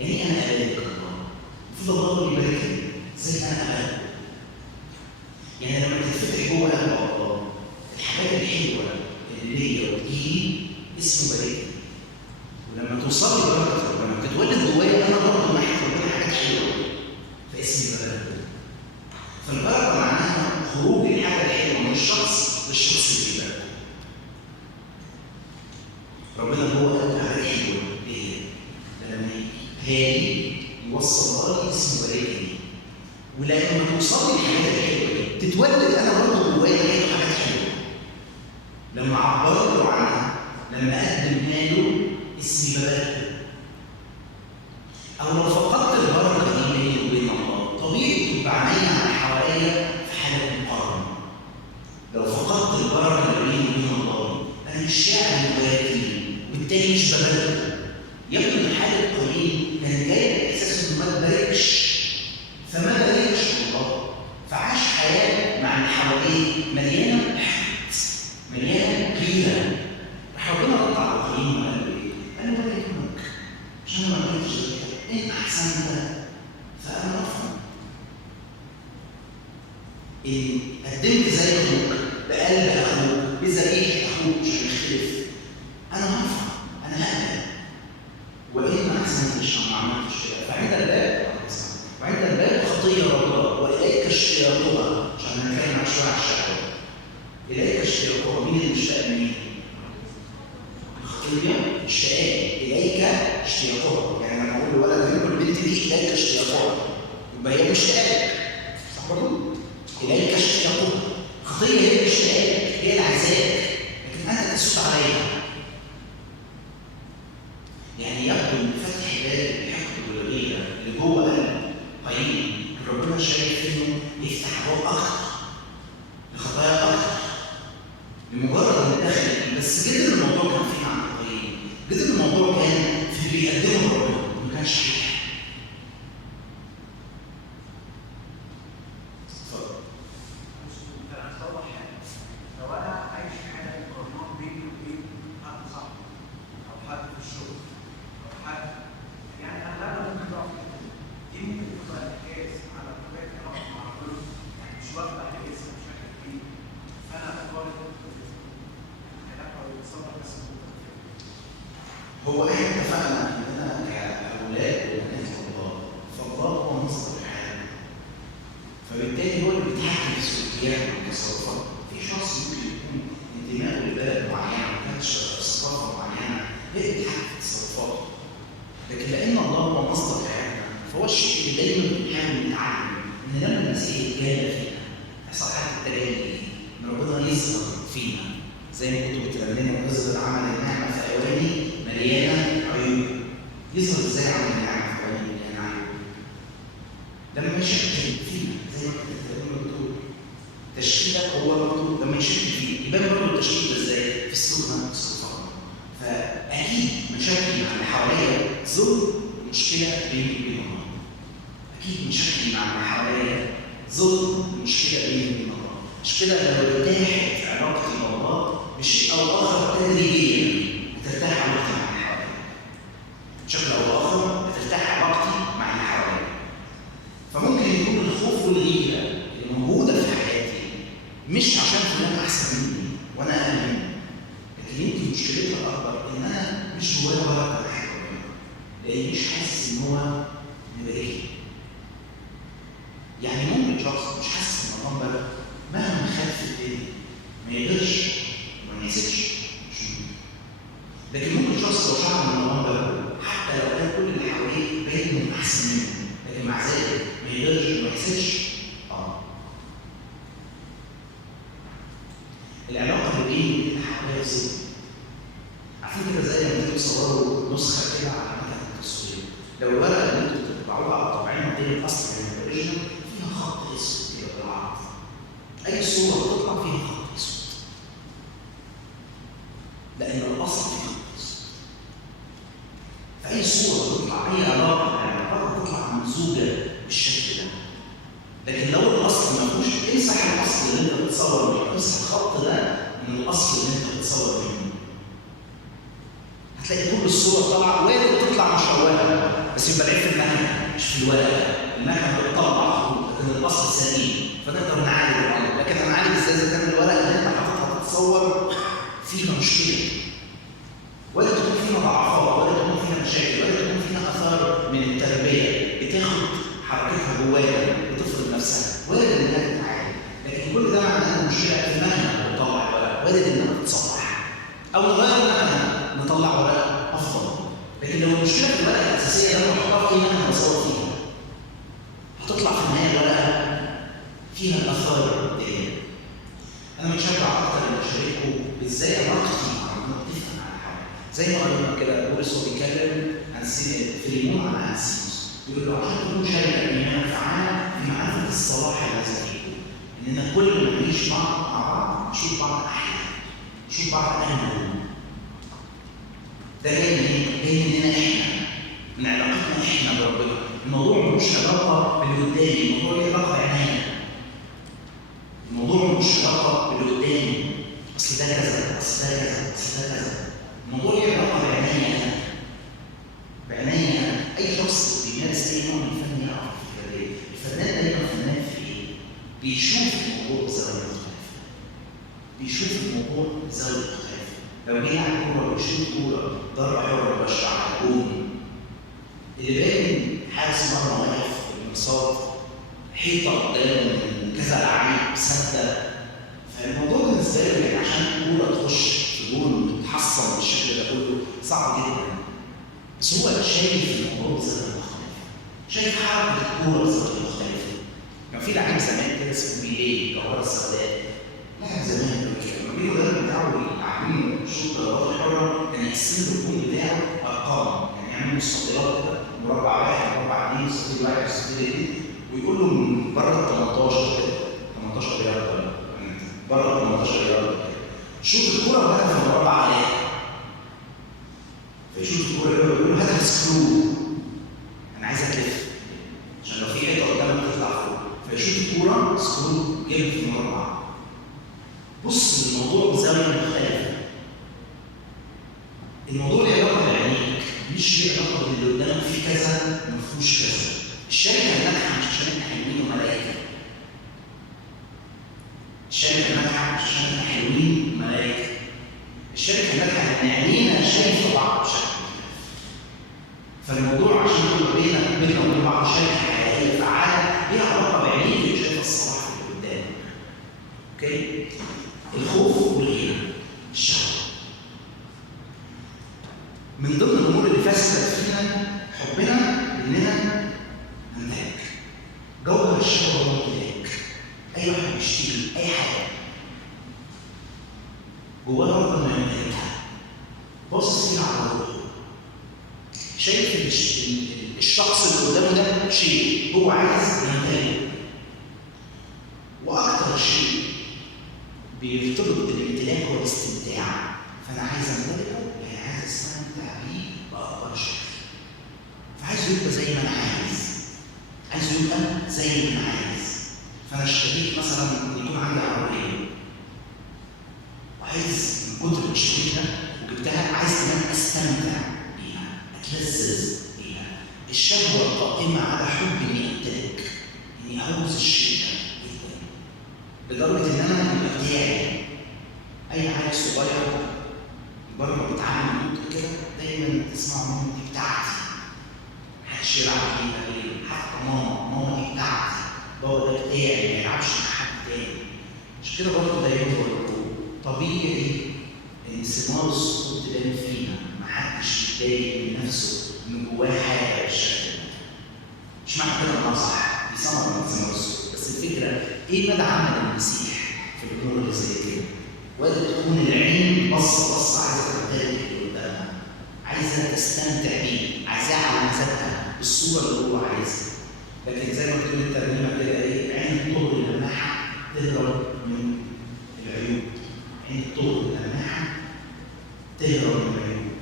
يعني أنا أبارك الله. المفروض الله يباركني زي أنا أبارك. يعني لما تتفتح جوه قلب الله الحاجات الحلوة اللي ليا وتجيلي اسمه باركني. ولما توصل لي بركة ربنا بتتولد جوايا أنا برضه ناحية ربنا حاجات حلوة، فاسمي بارك. فالبركة معناها خروج الحاجة الحلوة من الشخص للشخص اللي بيبارك. ربنا هو قال حاجات حلوة ليه؟ لما هادي يوصل لي اسمه باركني. ولما توصل لي الحاجات الحلوة دي تتولد أنا برضه جوايا حاجات حلوة. لما عبرت له عنها، لما قدمها له اسمي بارك. أو لو فقدت البركة دي بيني وبين الله، طبيعي تبقى عينيا على حواليا في حالة مقارنة. لو فقدت البركة بيني وبين الله، أنا مش شاعر بباركني، وبالتالي مش ببارك. يبدو إن حالة قايين كان جاي بإحساس إنه ما تباركش، فما باركش الله، فعاش حياة مع اللي حواليه مليانة حقد، مليانة غيرة. راح ربنا رد على قايين وقال له إيه؟ قال له ولا يهمك، عشان أنا ما باركتش غيرك، إن أحسنت فأنا أفهم. إن قدمت زي أخوك، بقلب أخوك، بذبيحة أخوك، مش هنختلف. أنا هفهم، أنا هقبل. وإن ما أحسنتش أو ما عملتش كده، فعند الباب وعند الباب خطية الله، وإليك اشتياقها. عشان نتكلم شوية على الشهوة. إليك اشتياقها، مين اللي مشتاق لمين؟ الخطية اشتياق، إليك اشتياقها. يعني لما أقول لولد منكم البنت دي إليك اشتياقها، يبقى هي مشتاقة. صح برضه؟ إليك اشتياقها. خطية هي الاشتياق، هي العذاب، لكن أنت تسود عليها. يعني يبدو من فتح باب الحقد والغيرة اللي جوه قلب قايين، ربنا شايف إنه يفتح باب أكتر لخطايا أكتر بمجرد إن دخل. بس جدا الموضوع كان فيه عند قايين، جدا الموضوع كان في اللي بيقدمه ربنا، ما كانش حاجة. هو احنا اتفقنا اننا كاولاد وبنات الله، فالله هو مصدر الحياه. فبالتالي هو اللي بيتحكم في سلوكياتنا وتصرفاتنا. في شخص ممكن يكون انتمائه لبلد معينه، ما كانش ثقافه معينه، هي اللي بتتحكم في تصرفاته. لكن لان الله هو مصدر حياتنا، فهو الشيء اللي دايما بنحاول نتعلم ان لما المسيح يتجلى فينا يحصل حاجه التجلي، ان ربنا يظهر فينا. زي ما كنتوا بتتكلموا، يظهر عمل النعمه في اواني مليانه عيوب. يظهر ازاي عمل النعمه في حوالين مليانه عيوب؟ لما يشكل فيه زي ما انت بتقول تشكيلك هو برضه لما يشكل فيه يبان برضه التشكيل ده ازاي؟ في السلوك ده فقط. فاكيد مشاكل مع اللي حواليا ظلم مشكله بيني وبينهم. اكيد مشاكل مع اللي حواليا ظلم مشكله بيني وبينهم. مش كده لو ارتاحت علاقتي بالله بشيء او اخر تدريجيا بترتاح علاقتي مع اللي حواليا. بشكل او باخر بترتاح علاقتي مع اللي حواليا. فممكن يكون الخوف والغيره اللي موجوده في حياتي مش عشان فلان احسن مني وانا اقل منه، لكن يمكن مشكلتها الاكبر ان انا مش جوايا ولا اقدر حاجه لاني مش حاسس ان هو مباركني. يعني ممكن شخص مش حاسس ان الله مبارك مهما خد في الدنيا ما يقدرش وما ينسكش، لكن ممكن شخص لو شعر ان الله مبارك حتى لو كان كل اللي حواليه باين انه احسن منه لكن مع ذلك ما يقدرش وما يحسش. العلاقه اللي بين الحوالي ظلم. عارفين كده زي لما تيجوا تصوروا نسخه كده على مكنه التصوير، لو الورقه اللي انتوا بتطبعوها على طبعين دي الاصل يعني الاوريجينال فيها خط اسود كده بالعرض، اي صوره بتطلع فيها خط اسود لان الاصل فيه خط اسود. فاي صوره بتطلع اي علاقه بتطلع ممزوجه بالشكل ده. لكن لو الاصل ما فيهوش امسح الاصل اللي انت بتصور منه، امسح الخط ده من الاصل اللي انت بتصور منه، هتلاقي كل الصوره طالعه وارد تطلع مشوهه بس يبقى العيب في المكنه مش في الورقه. المكنه بتطلع لكن الاصل سليم فنقدر نعالج الامر. لكن هنعالج ازاي اذا كان الورقه اللي انت حاططها تتصور فيها مشكله؟ ولا تكون فيها ضعفات، ولا تكون فيها مشاكل، ولا تكون فيها اثار من التربيه بتاخد حركتها جواها بتفرض نفسها، وارد انها تتعالج. لكن كل ده معناه ان المشكله في المكنه بتطلع ورقه، وارد انها تتصلح او نغير المكنه نطلع ورقه افضل. لكن لو المشكله في الورقه الاساسيه اللي انا بحطها في مكنه بصور فيها هتطلع في النهايه ورقه فيها الاثار دي. انا متشجع اكتر ان اشارككم ازاي علاقتي مع ربنا بتفهم عن الحياه. زي ما قلنا كده بولس هو بيتكلم عن فيليمون عن انسيموس، يقول له عشان تكون شركه ايمان فعاله في معرفه الصلاح الذي فيكم، اننا كل ما نعيش مع بعض نشوف بعض احلى، نشوف بعض اجمل. ده جاي منين؟ جاي مننا احنا، من علاقتنا احنا بربنا. الموضوع مش علاقه باللي قدامي، الموضوع ليه علاقه بعينيا. الموضوع مش علاقه باللي قدامي، اصل ده كذا، اصل ده كذا، اصل ده كذا. الموضوع ليه علاقه بعينيا انا. بعينيا انا. اي شخص بيمارس اي نوع من الفن يعرف الفكره دي. الفنان دايما فنان في ايه؟ بيشوف الموضوع بزاويه مختلفه. بيشوف الموضوع بزاويه مختلفه. لو جه على كوره وشوط كوره ضربه حره مباشره على الجون، اللي باين حارس مرمى واقف في المنصات حيطه قدامه من كذا لعيب سته. فالموضوع بالنسبه له يعني عشان الكوره تخش في جون وتتحصل بالشكل ده كله صعب جدا. بس هو شايف الموضوع بزاويه مختلفه، شايف حركه الكوره بزاويه مختلفه. كان في لعيب زمان كده اسمه بيليه جوهر السوداء، لاعب زمان لما جه المدرب بتاعه يعلمه شوط ضربات حره كان يقسم له الجون بتاعه ارقام، يعني يعمل مستطيلات كده مربع واحد مربع اثنين مستطيل واحد مستطيل اثنين ويقول له من بره ال 18 كده 18 رياضه بره ال 18 رياضه كده شوط الكوره وهدف في المربع ثلاثه. فيشوط الكوره يقول له هدف سكرو، انا عايز الف عشان لو في حته قدامك تطلع فوق. فيشوط الكوره سكرو جاب في المربع. بص الموضوع بزاويه مختلفه. الموضوع له علاقه بعينيك مش له علاقه باللي قدامك في كذا ما فيهوش كذا. الشركه الناجحه مش عشان احنا حلوين وملائكه. الشركه الناجحه مش عشان احنا حلوين وملائكه. الشركه الناجحه ان عينينا شايفه بعض بشكل مختلف. فالموضوع عشان يبقى بيننا وبين بعض شركه حقيقيه فعاله ليها علاقه بعينيك اللي شايفه الصلاح اللي قدامك. اوكي؟ الخوف والغيره، الشهوه. من ضمن الامور اللي فاسده فينا حبنا اننا نمتلك. جوهر الشهوه هو الامتلاك. اي واحد بيشتري اي حاجه جواه رغبه انه يمتلكها. باصص فيها على روحه، شايف الشخص اللي قدامه ده شيء هو عايز يمتلكه، واكتر شيء بيرتبط بالامتلاك هو الاستمتاع. فانا عايز امتلكه، يعني عايز استمتع بيه باكبر شكل، فعايز يبقى زي ما انا عايز يبقى زي ما انا عايز. فانا اشتريت مثلا يكون عندي عربيه، وعايز من كتر ما اشتريتها وجبتها عايز كمان استمتع بيها، اتلذذ بيها. الشهوه القائمه على حب اني امتلك، اني عاوز الشيء ده جدا لدرجه ان انا يبقى بتاعي. اي عيل صغير بره ما بيتعامل مع كده دايما تسمعوا منه دي بتاعتي، محدش يلعب بيها غيري، حتى ماما دي بتاعتي، بابا ده بتاعي، ما يلعبش مع حد تاني. مش كده برضه دايما طبيعي ان ثمار السقوط تبان فينا، محدش يتضايق من نفسه من جواه حاجه بالشكل ده. مش معنى كده انها صح، دي ثمره من ثمار السقوط، بس الفكره ايه مدى عمل المسيح في الامور اللي زي كده؟ ولا تكون العين بصه عايزه تمتلك اللي قدامها، عايزه تستمتع بيه، عايزاه على مزاجها بالصوره اللي هو عايزها. لكن زي ما بتقول الترنيمه كده ايه، عين طول اللماحه تهرب من العيوب، عين طول اللماحه تهرب من العيوب.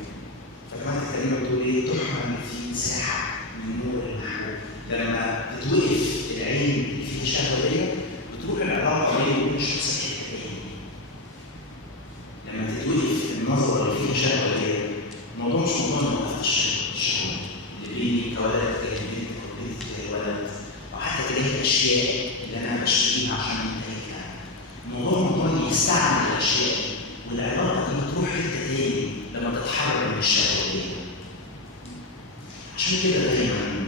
فكمان الترنيمه بتقول ايه، تحمل في مساحه من نور المحبوب. لما تتوقف العين اللي فيها شهوه دي بتروح العلاقه بينه وبين الشخص حته تاني. لما تتوقف النظره اللي فيها شهوه دي، الموضوع مش موضوع ان وقفت الشهوه اللي بيني كولد تجاه بنت او بنت تجاه ولد، او حتى تجاه الاشياء اللي انا بشتريها عشان امتلكها. الموضوع موضوع ان يستعمل الاشياء، والعلاقه دي بتروح حته تاني لما تتحرر من الشهوه دي. عشان كده دايما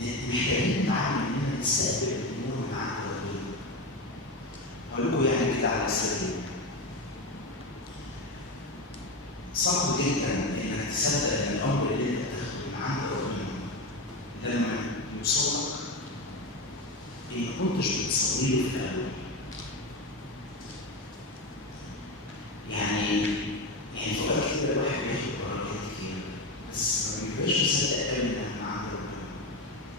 محتاجين نتعلم اننا نستقبل الامور من عند ربنا. هقول لكم يعني كده على السريع، صعب جدا انك تصدق ان الامر اللي انت بتاخده من عند ربنا لما يوصلك ان ما كنتش بتصليه في الاول. يعني في اوقات كتير الواحد بياخد بركات كتير بس ما بيبقاش مصدق قوي انها من عند ربنا،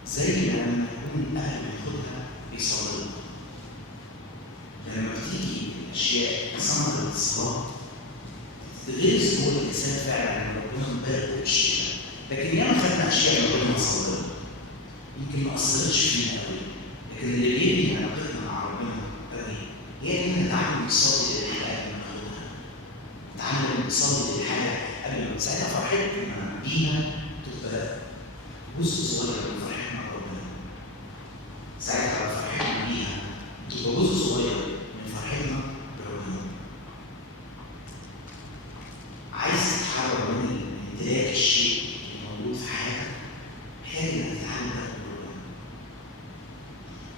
زي لما يكون اهل بياخدها بيصلي. لما بتيجي الاشياء ثمره الصلاه غير سهول الانسان فعلا ان ربنا مبارك بالشيء ده. لكن ياما خدنا اشياء ربنا صلى يمكن ما اثرتش فينا قوي، لكن اللي بيبني علاقتنا مع ربنا قوي هي اننا نتعلم نصلي للحياه قبل ما ناخدها، نتعلم نصلي للحياه قبل ما ساعتها فرحتنا بيها تبقى جزء صغير من فرحتنا بربنا. ساعتها فرحتنا بيها تبقى جزء صغير من فرحتنا بربنا. عايز تتحرر من امتلاك الشيء الموجود في حياتك، محتاج انك تتعلم تاخد ربنا.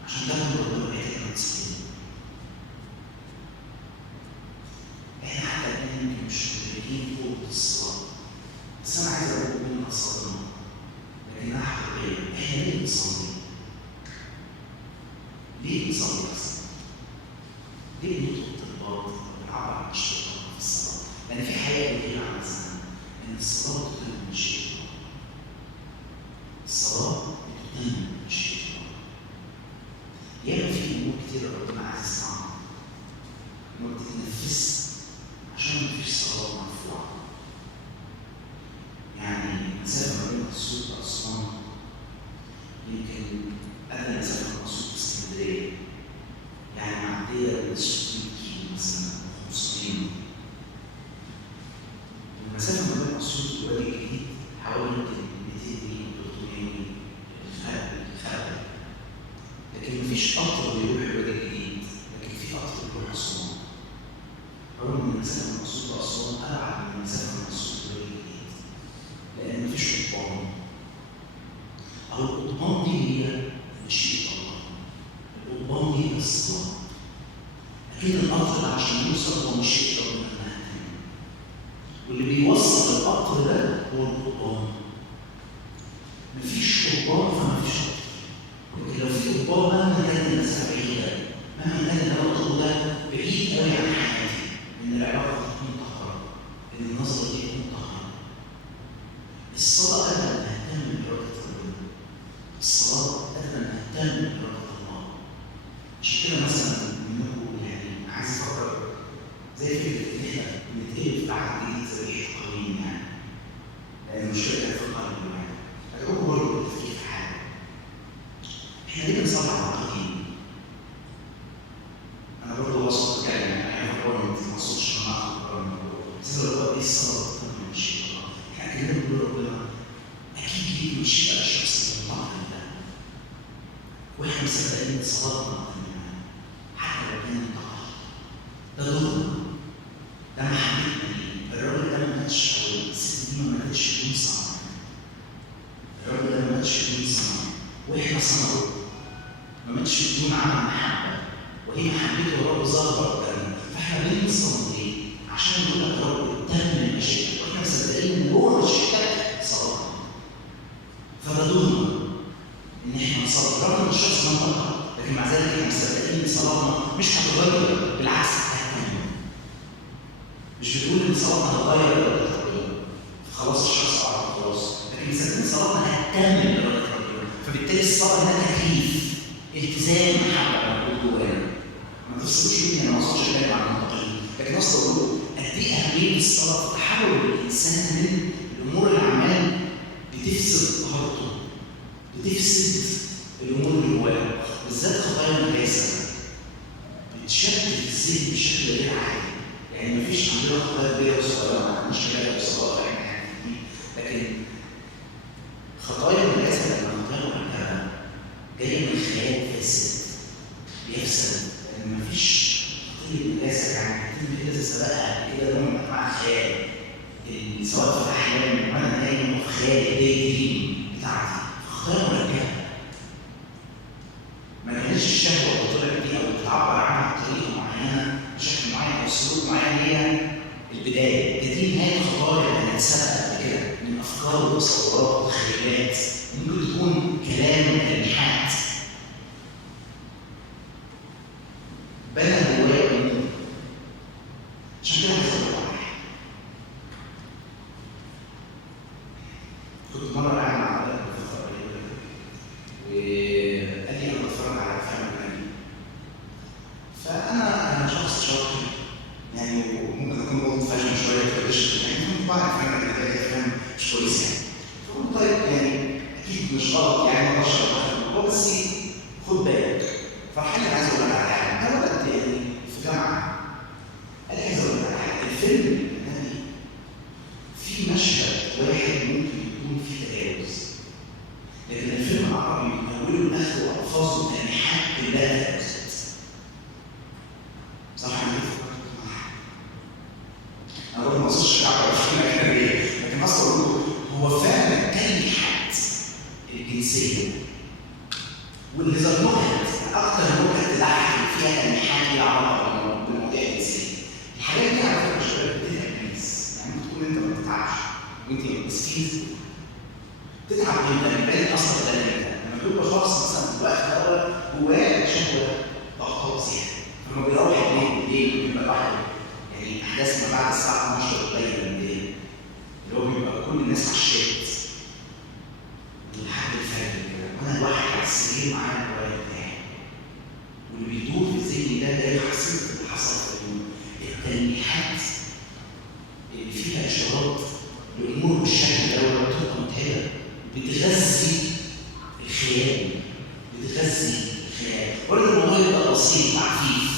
عشان تاخد ربنا محتاج انك تصلي. احنا حتى الان يمكن مش مدركين قوة الصلاة، بس انا عايز اقول اننا صلينا لكنها حقيقية. احنا ليه بنصلي؟ ليه بنصلي اصلا؟ ليه بنطلب طلبات ونعبر عن اشتياقنا في الصلاة؟ لأن في حياة بديهية عن الزمن إن الصلاة بتتم من شيء الله. الصلاة بتتم من شيء الله. ياما في أمور كتيرة ربنا عايز يسمعها ما بتتنفسش عشان مفيش صلاة مرفوعة. يعني مسافة ما بين أسيوط وأسوان يمكن أدنى مسافة من أسيوط واسكندرية، يعني معدية 600 كيلو مثلا 500. المسافة ما بين أسيوط ووادي الجديد حوالي 200 ميل 300 ميل الخارج. لكن مفيش قطر بيروح الوادي الجديد، لكن في قطر بيروح أسوان. رغم إن المسافة من أسيوط لأسوان أبعد من المسافة من أسيوط للوادي الجديد، لأن مفيش قضبان. أو القضبان دي هي مشيئة الله. القضبان دي هي الصلاة. أكيد القطر ده عشان يوصل هو مشيئة ربنا. واللي بيوصل القطر ده هو القضبان. مفيش قضبان فمفيش قطر. لكن لو في قضبان مهما كانت المسافة بعيدة، مهما كان اللي انا بطلبه ده بعيد قوي عن حياتي، ان العلاقة تكون طاهرة، ان النظرة دي تكون طاهرة. الصلاة كانت صلاتنا حتى لو كانت ضعف. ده دورنا، ده محبتنا ليه. الراجل ده ما ماتش او الست دي ما ماتش بدون صنع. الراجل ده ما ماتش بدون صنع واحنا صنعه. ما ماتش بدون عمل محبه، وهي محبته الرب ظاهره قدامنا. فاحنا ليه بنصلي ليه؟ عشان نقول لك يا رب تمم مشيئتك، واحنا مصدقين ان جوه مشيئتك صلاتنا. فده دورنا ان احنا نصلي رغم ان الشخص منطقه، لكن مع ذلك احنا مصدقين ان صلاتنا مش هتتغير، بالعكس هتكمل. مش بتقول ان صلاتنا هتتغير ولا هتتغير خلاص الشخص عرف خلاص، لكن مصدقين صلاتنا هتكمل ولا هتتغير. فبالتالي الصلاه ده تكليف، التزام، محبه موجود جوانا. ما تفصلوش مني، انا ما اقصدش اتكلم عن المنطقيين، لكن اصلا اقول قد ايه اهميه الصلاه في تحول الانسان من الامور اللي عمال بتفسد طهارته، بتفسد الامور اللي جواه، بالذات خطايا النجاسه بتشتت الذهن بشكل غير عادي. يعني مفيش عندنا خطايا كبيره وصغيره، ما عندناش كبيره وصغيره يعني، لكن خطايا النجاسه لما خطايا مركبه جايه من خيال فاسد بيفسد، لان مفيش خطيه النجاسه يعني كتير كده سبقها كده نوع من انواع الخيال، سواء في الاحلام وانا نايم وفي خيالي دي بتاعتي خطايا مركبه. ما كانتش الشهوه اللي طلعت دي او بتعبر عنها بطريقه معينه بشكل معين او سلوك معين هي البدايه، دي نهايه الخطايا اللي هنتسبق قبل كده من افكار وتصورات وتخيلات ممكن تكون كلام وتلميحات بنى جوايا امور. عشان كده عايز اقول لك كنت مره قاعد مع عبد وقال لي انا بتفرج على افلام اجنبي. فانا شخص شاطر يعني، وممكن اكون قلت فاشل شويه في الريش، يعني كنت بعرف افلام اجنبيه افلام مش كويسه يعني. فقلت طيب يعني اكيد مش غلط يعني ما بشرب، بس خد بالك. فالحاجه اللي عايز اقول لك على حاجه، انا بدات يعني في جامعه، انا عايز اقول لك على حاجه، الفيلم الاجنبي في مشهد واحد ممكن يكون فيه تجاوز، لكن الفيلم العربي من اوله لاخره الفاظه وتلميحات كلها تجاوزات. صح ولا لا؟ انا برضه ما اقصدش الشعب ولا الفيلم الاجنبي، لكن اصلا هو فعلا التلميحات الجنسيه والهزار نكت، اكتر نكت تضحك فيها تلميحات ليها علاقه بالمواضيع الجنسيه. الحاجات دي على فكره شباب بتتعب الناس، يعني ممكن تكون انت ما بتتعبش وانت مسكين تتعب جدا، الباقي اصلا ده لما بيبقى شخص مثلا في الوقت الاول جواه شهوه ضغطات زياده، لما بيروح بالليل بيبقى لوحده، يعني احداث ما بعد الساعه 12 بالليل اللي هو بيبقى كل الناس على الشات لحد الفجر كده، وانا لوحدي على السرير معايا الموبايل بتاعي، واللي بيدور في ذهني ده يحسب اللي حصل في اليوم. التلميحات اللي فيها اشارات لامور بالشكل ده بتبقى متعبه، بتغذي الخيال، برضه الموضوع يبقى بسيط عفيف،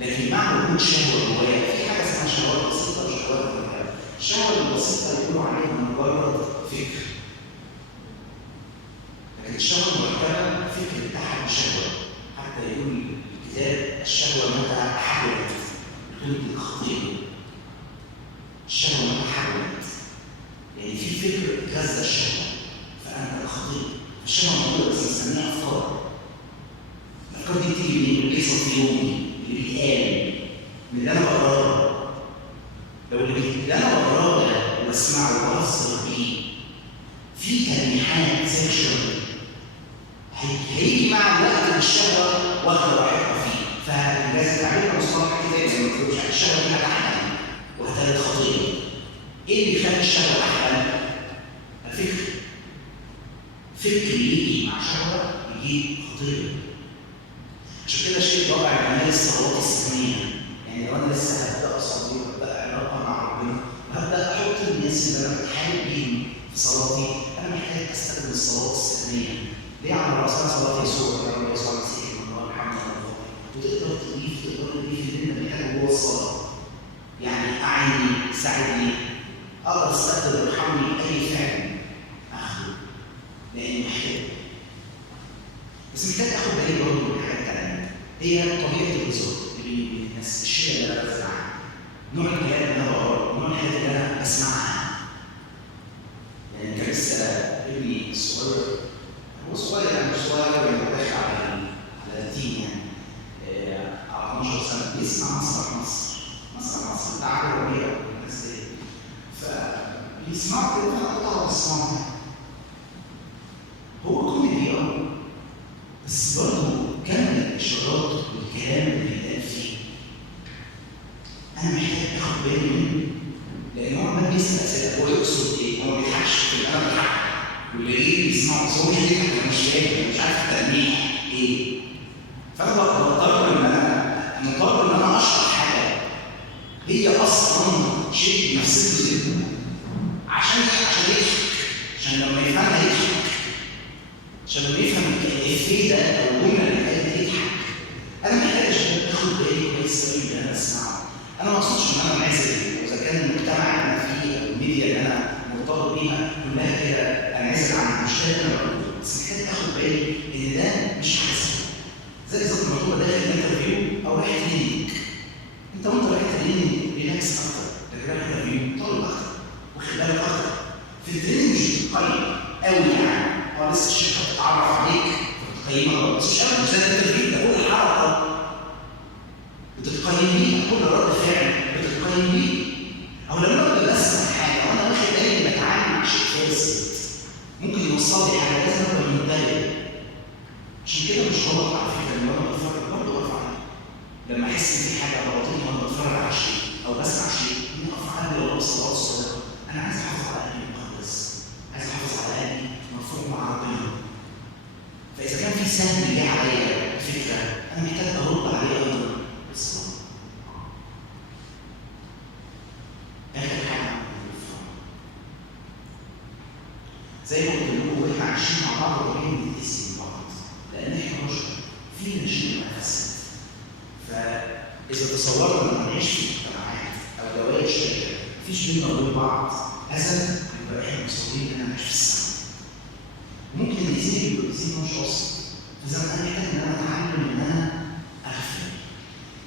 لكن مع وجود شهوه جوايا في حاجه اسمها شهوات بسيطه وشهوات مركبه. الشهوه البسيطه يقولوا عليها مجرد فكر، لكن الشهوه المركبه فكر تحت الشهوه، حتى يقول الكتاب الشهوه متى حولت تنتج خطيئه. الشهوه متى حولت يعني في فكر غذى الشهوه فانت خطيئه. الشهوه موجوده بس بنسميها افكار. الافكار دي بتيجي منين؟ اللي بيحصل في يومي، اللي بيتقال، من اللي انا بقراه. لو اللي انا بقراه ده وبسمعه وبهزر بيه في تلميحات سيكشوال، هيجي مع الوقت الشهوه واخده راحتها فيه، فلازم تعملها مصطلح كده لما تقولش الشهوه دي هتحمل وهتلد خطيئه. ايه اللي يخلي الشهوه تحمل؟ الفكر. فكر يجي مع شهوه يجيب خطيئه. عشان كده شيء رائع جمال الصلوات السنيه، يعني لو انا لسه هبدا اصلي وابدا علاقه مع ربنا وهبدا احط الناس اللي انا بتحارب بيهم في صلاتي، انا محتاج استخدم الصلوات السنيه. ليه على راسنا صلاه يسوع يا رب يسوع المسيح الله الحمد لله، وتقدر تضيف اللي انت محتاجه جوه الصلاه. يعني اعني، ساعدني، اقدر استخدم ارحمني باي فعل اخذه لاني محتاج. بس بس محتاج اخد بالي برضه من حاجه ثانيه، هي طبيعه الهزار اللي بين الناس، الشله اللي انا بسمعها، نوع الكلام اللي انا بقراه، نوع الحاجات اللي انا بسمعها. يعني كان لسه ابني الصغير، هو صغير يعني مش صغير يعني داخل على التين يعني، على 12 سنه بيسمع مسرح مصر بتاع عادل ربيع والناس دي، فبيسمعوا كده فانا بقطع بسمعه. هو كوميدي بس برضه كم الاشارات والكلام اللي بيتقال فيه انا محتاج اخد بالي منه، لان هو عمال بيسال اسئله، هو يقصد ايه؟ هو ما بيضحكش في انا بضحك، واللي ايه بيسمعه بس هو مش بيضحك، انا مش فاهم، مش عارف التلميح ايه. فانا مضطر ان انا اشرح حاجه هي اصلا شيء بيفسد له عشان يضحك، عشان لما يفهمها يضحك، عشان لما يفهم الإفيه ده او الجمله اللي قالت يضحك. انا محتاج اخد بالي كويس قوي ان انا اسمعه. انا ما اقصدش ان انا انعزل، واذا كان المجتمع اللي انا فيه او الميديا اللي انا مرتبط بيها كلها كده انعزل عن المشكله اللي انا بقولها، بس محتاج اخد بالي ان ده مش حسن. زي بالظبط لما تبقى داخل انترفيو او رايح كلينيك، انت وانت رايح كلينيك ريلاكس اكتر، لكن رايح انترفيو طالب اكتر واخد بالك اكتر. في التريننج مش بتقيم قوي يعني، لسه الشركه بتتعرف عليك بتقيمها، بس مش قوي زي الانترفيو، ده كل حركه بتتقيم بيها، كل رد فعل بتتقيم بيه. او لما ابقى بسمع حاجه وانا واخد بالي اني بتعامل مع شيء فاسد ممكن يوصل لي حاجه، لازم ابقى منتبه. عشان كده مش غلط على فكره لما انا بتفرج برضه برفع لما احس ان في حاجه غلطتني وانا بتفرج على شيء او بسمع شيء، اني اقف عندي ولا بصلاه صغيره، انا عايز احافظ على قلبي المقدس، عايز احافظ على قلبي مرفوع مع ربنا. فاذا كان في سهم جه عليا فكره انا محتاج ارد عليها ايضا بالصلاه. اخر حاجه زي ما قلت لكم واحنا عايشين مع بعض وراجعين بنتقسم من بعض، لان احنا بشر فينا شيء مؤثر. فاذا تصورنا ان نعيش في مجتمعات او دوائر شركه مفيش بينا وبين بعض اذى، يبقى احنا مصورين ان انا مش في السماء. ممكن الانسان يبقى انسان مش واصل، فاذا انا محتاج ان انا اتعلم ان انا اغفر.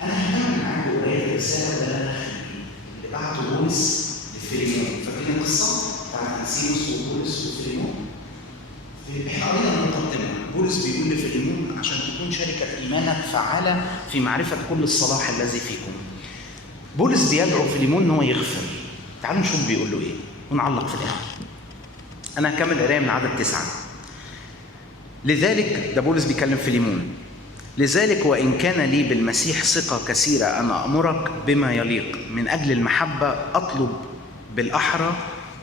انا هكمل معاكم قرايه الرساله اللي انا داخل بيه اللي بعته بولس لفيليمون. فاكرين القصه بتاعت انسيموس وبولس وفيليمون؟ احنا قرينا المقدمه، بولس بيقول لفيليمون عشان تكون شركه ايمانك فعاله في معرفه كل الصلاح الذي فيكم. بولس بيدعو فيليمون ان هو يغفر. تعالوا نشوف بيقول له ايه ونعلق في الاخر. انا هكمل القرايه من عدد 9. لذلك ده بولس بيكلم فيليمون، لذلك وإن كان لي بالمسيح ثقة كثيرة أنا أمرك بما يليق من أجل المحبة أطلب بالأحرى،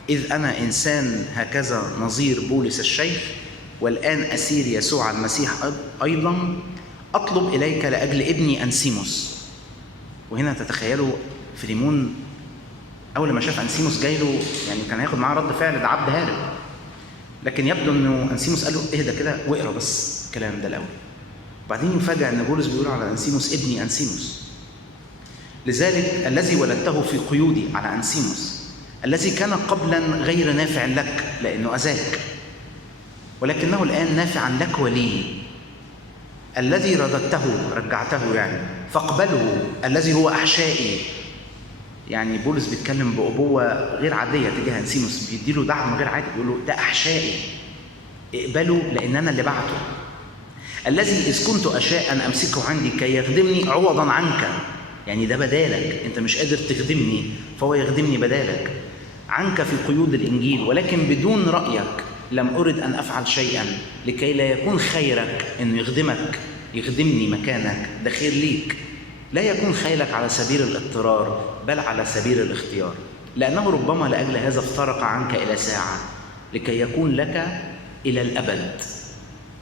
إذ أنا إنسان هكذا نظير بولس الشيخ والآن أسير يسوع المسيح أيضا، أطلب إليك لأجل ابني أنسيموس. وهنا تتخيلوا فيليمون أول ما شاف أنسيموس جاي له يعني كان هياخد معاه رد فعل، ده عبد هارب، لكن يبدو انه انسيموس قال له اهدى كده واقرا بس الكلام ده الاول. وبعدين يفاجئ ان بولس بيقول على انسيموس ابني انسيموس. لذلك الذي ولدته في قيودي على انسيموس الذي كان قبلا غير نافع لك لانه اذاك، ولكنه الان نافعا لك ولي. الذي رددته رجعته يعني فاقبله، الذي هو احشائي. يعني بولس بيتكلم بأبوة غير عادية تجاه انسيموس، بيديله دعم غير عادي، بيقول له ده أحشائي اقبله لأن أنا اللي بعته. الذي إذ كنت أشاء أن أمسكه عندي كي يخدمني عوضا عنك، يعني ده بدالك، أنت مش قادر تخدمني فهو يخدمني بدالك عنك في قيود الإنجيل، ولكن بدون رأيك لم أرد أن أفعل شيئا لكي لا يكون خيرك أنه يخدمني مكانك، ده خير ليك. لا يكون خيلك على سبيل الاضطرار بل على سبيل الاختيار، لأنه ربما لأجل هذا افترق عنك إلى ساعة لكي يكون لك إلى الأبد.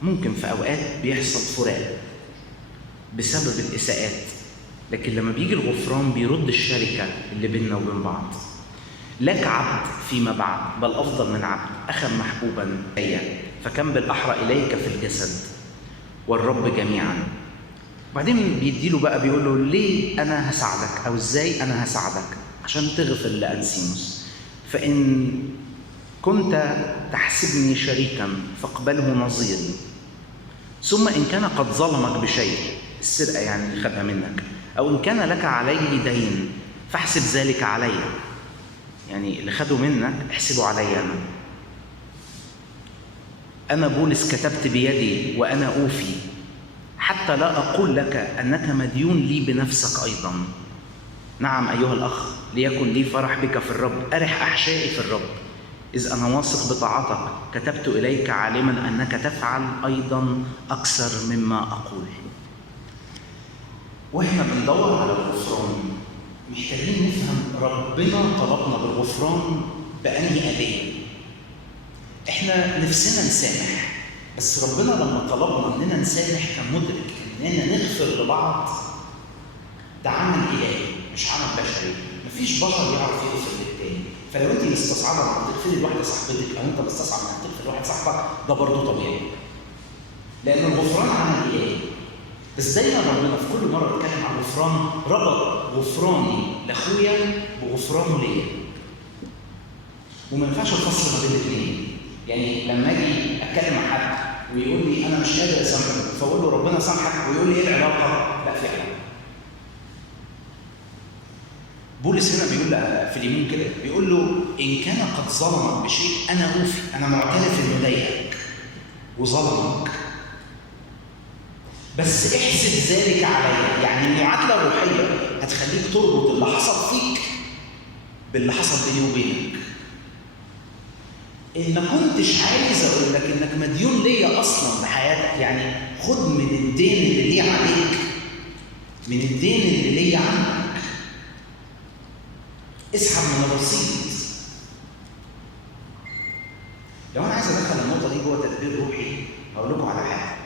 ممكن في أوقات بيحصل فراق بسبب الإساءات، لكن لما بيجي الغفران بيرد الشركة اللي بيننا وبين بعض. لك عبد فيما بعد بل أفضل من عبد، أخا محبوبا إلي، فكم بالأحرى إليك في الجسد والرب جميعا. بعدين بيديله بقى بيقول له ليه أنا هساعدك أو إزاي أنا هساعدك عشان تغفر لأنسيموس. فإن كنت تحسبني شريكا فاقبله نظيري، ثم إن كان قد ظلمك بشيء، السرقة يعني اللي خدها منك، أو إن كان لك عليه دين فاحسب ذلك علي. يعني اللي خده منك احسبه علي أنا بولس كتبت بيدي وأنا أوفي، حتى لا أقول لك أنك مديون لي بنفسك أيضا. نعم أيها الأخ، ليكن لي فرح بك في الرب، أرح أحشائي في الرب، إذ أنا واثق بطاعتك كتبت إليك عالما أنك تفعل أيضا أكثر مما أقول. وإحنا بندور على الغفران محتاجين نفهم ربنا طلبنا بالغفران بأنهي آلية. إحنا نفسنا نسامح، بس ربنا لما طلبنا إننا نسامح كان مدرك إننا نغفر لبعض ده عمل إلهي مش عمل بشري. مفيش بشر يعرف يغفر للتاني. فلو انت مستصعبه انك تغفري لواحده صاحبتك او انت مستصعب انك تغفر لواحد صاحبك ده برضه طبيعي، لان الغفران عمل الهي. بس دايما ربنا في كل مره اتكلم عن الغفران ربط غفراني لاخويا بغفرانه ليا، وما ينفعش الفصل ما بين الاثنين. يعني لما اجي اتكلم مع حد ويقول لي انا مش قادر اسامحك فاقول له ربنا سامحك ويقول لي ايه العلاقه؟ لا في علاقه. بولس هنا بيقول لفيليمون كده، بيقول له إن كان قد ظلمك بشيء أنا أوفي، أنا معترف إنه ضايقك وظلمك، بس احسب ذلك عليا. يعني المعادلة الروحية هتخليك تربط اللي حصل فيك باللي حصل بيني وبينك. إن ما كنتش عايز أقول لك إنك مديون ليا أصلاً بحياتك، يعني خد من الدين اللي ليه عليك، من الدين اللي ليه عنك، اسحب من الرصيد. لو انا عايز ادخل النقطه دي جوه تدبير روحي هقول لكم على حاجه.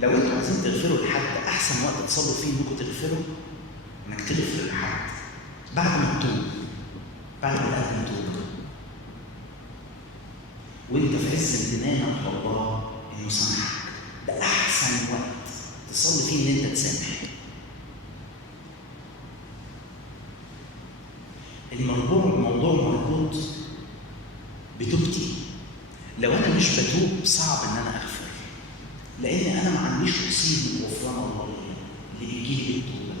لو انتوا عايزين تغفروا لحد احسن وقت تصلوا فيه انكم تغفروا انك تغفر لحد بعد ما تتوب، بعد ما تقدم توبه وانت في عز امتنانك لله انه سامحك. ده احسن وقت تصلي فيه ان انت تسامح. الموضوع مربوط بتوبتي. لو انا مش بتوب صعب ان انا اغفر، لان انا ما عنديش رصيد من غفران الله اللي بيجي لي بالتوبه.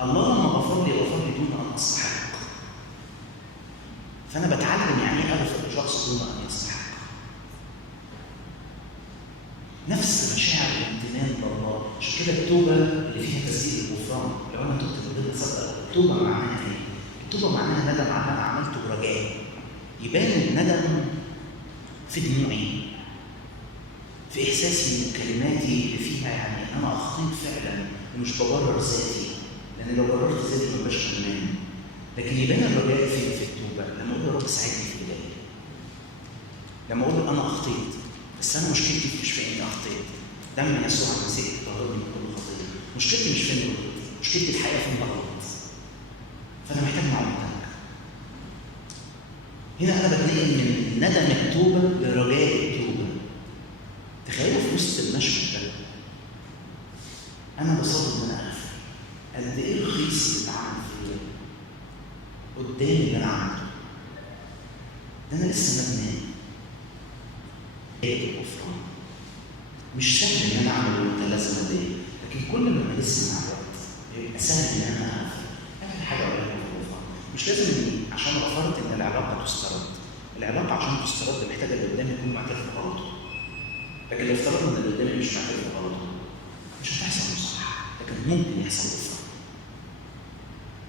الله لما غفر لي دون ان استحق، فانا بتعلم يعني ايه اغفر لشخص دون ان يستحق. نفس مشاعر الامتنان لله. عشان كده التوبه اللي فيها تسديد الغفران، لو انا تبت ربنا صدق. التوبه معناها ايه؟ التوبه معناها ندم على اللي انا عملته برجاء. يبان الندم في دموعي، في احساسي من كلماتي اللي فيها يعني انا اخطيت فعلا ومش ببرر ذاتي، لان لو بررت ذاتي ما بقاش فنان. لكن يبان الرجاء في التوبه لما اقول يا رب ساعدني في البدايه، لما اقول انا اخطيت بس انا مشكلتي مش في اني اخطيت. دم يسوع المسيح طهرني من كل خطيه. مشكلتي مش في اني غلطت، مشكلتي الحقيقه في اني غلط. فانا محتاج معونتك. هنا انا بتنقل من ندم التوبه لرجاء التوبه. تخيلوا في وسط المشهد ده انا بصادف ان انا اغفر. قد ايه الرخيص اللي اتعمل فيا قدام اللي انا عملته ده. انا لسه ندمان. الغفران مش سهل ان انا اعمل المتلازمه دي، لكن كل ما بلسه مع الوقت يبقى سهل ان انا اغفر. اعمل حاجه قريبه من الغفران. مش لازم اني عشان غفرت ان العلاقه تسترد. العلاقه عشان تسترد محتاجه اللي قدامي يكون معترف بغلطه. لكن لو افترضنا ان اللي قدامي مش معترف بغلطه مش هتحصل مصالحه، لكن ممكن يحصل غفران.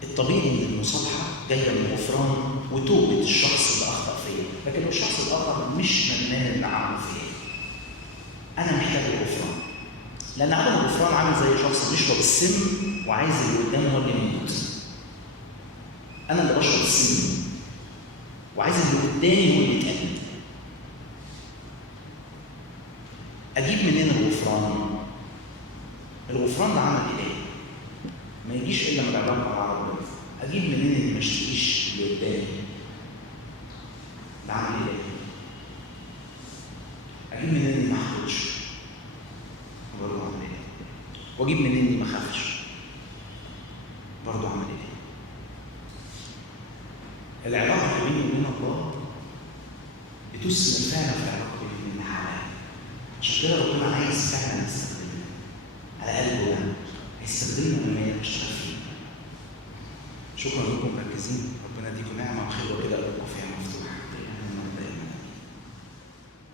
الطبيعي ان المصالحه جايه من غفران وتوبه الشخص اللي اخطا فيا، لكن لو الشخص الاخر مش ندمان اللي عمله فيا انا محتاج الغفران. لان عدم الغفران عامل زي شخص بيشرب السم وعايز اللي قدامه هو اللي يموت. انا اللي بشرب السم وعايز اللي قدامي هو اللي يتقتل. اجيب منين الغفران؟ الغفران ده عمل الهي ما يجيش الا من العلاقه مع ربنا. اجيب منين اني ما اشتكيش اللي قدامي؟ ده عمل الهي. اجيب منين اني ما احقدش؟ برضه عمل الهي. واجيب منين اني ما اخافش؟ برضه عمل الهي. العلاقه بيني وبين الله بتثمر فعلا في العلاقه بيني وبين حواليا. عشان كده ربنا عايز فعلا يستخدمنا على قلبه يعني، هيستخدمنا من نشتغل فيه. شكرا لكم مركزين، ربنا يديكم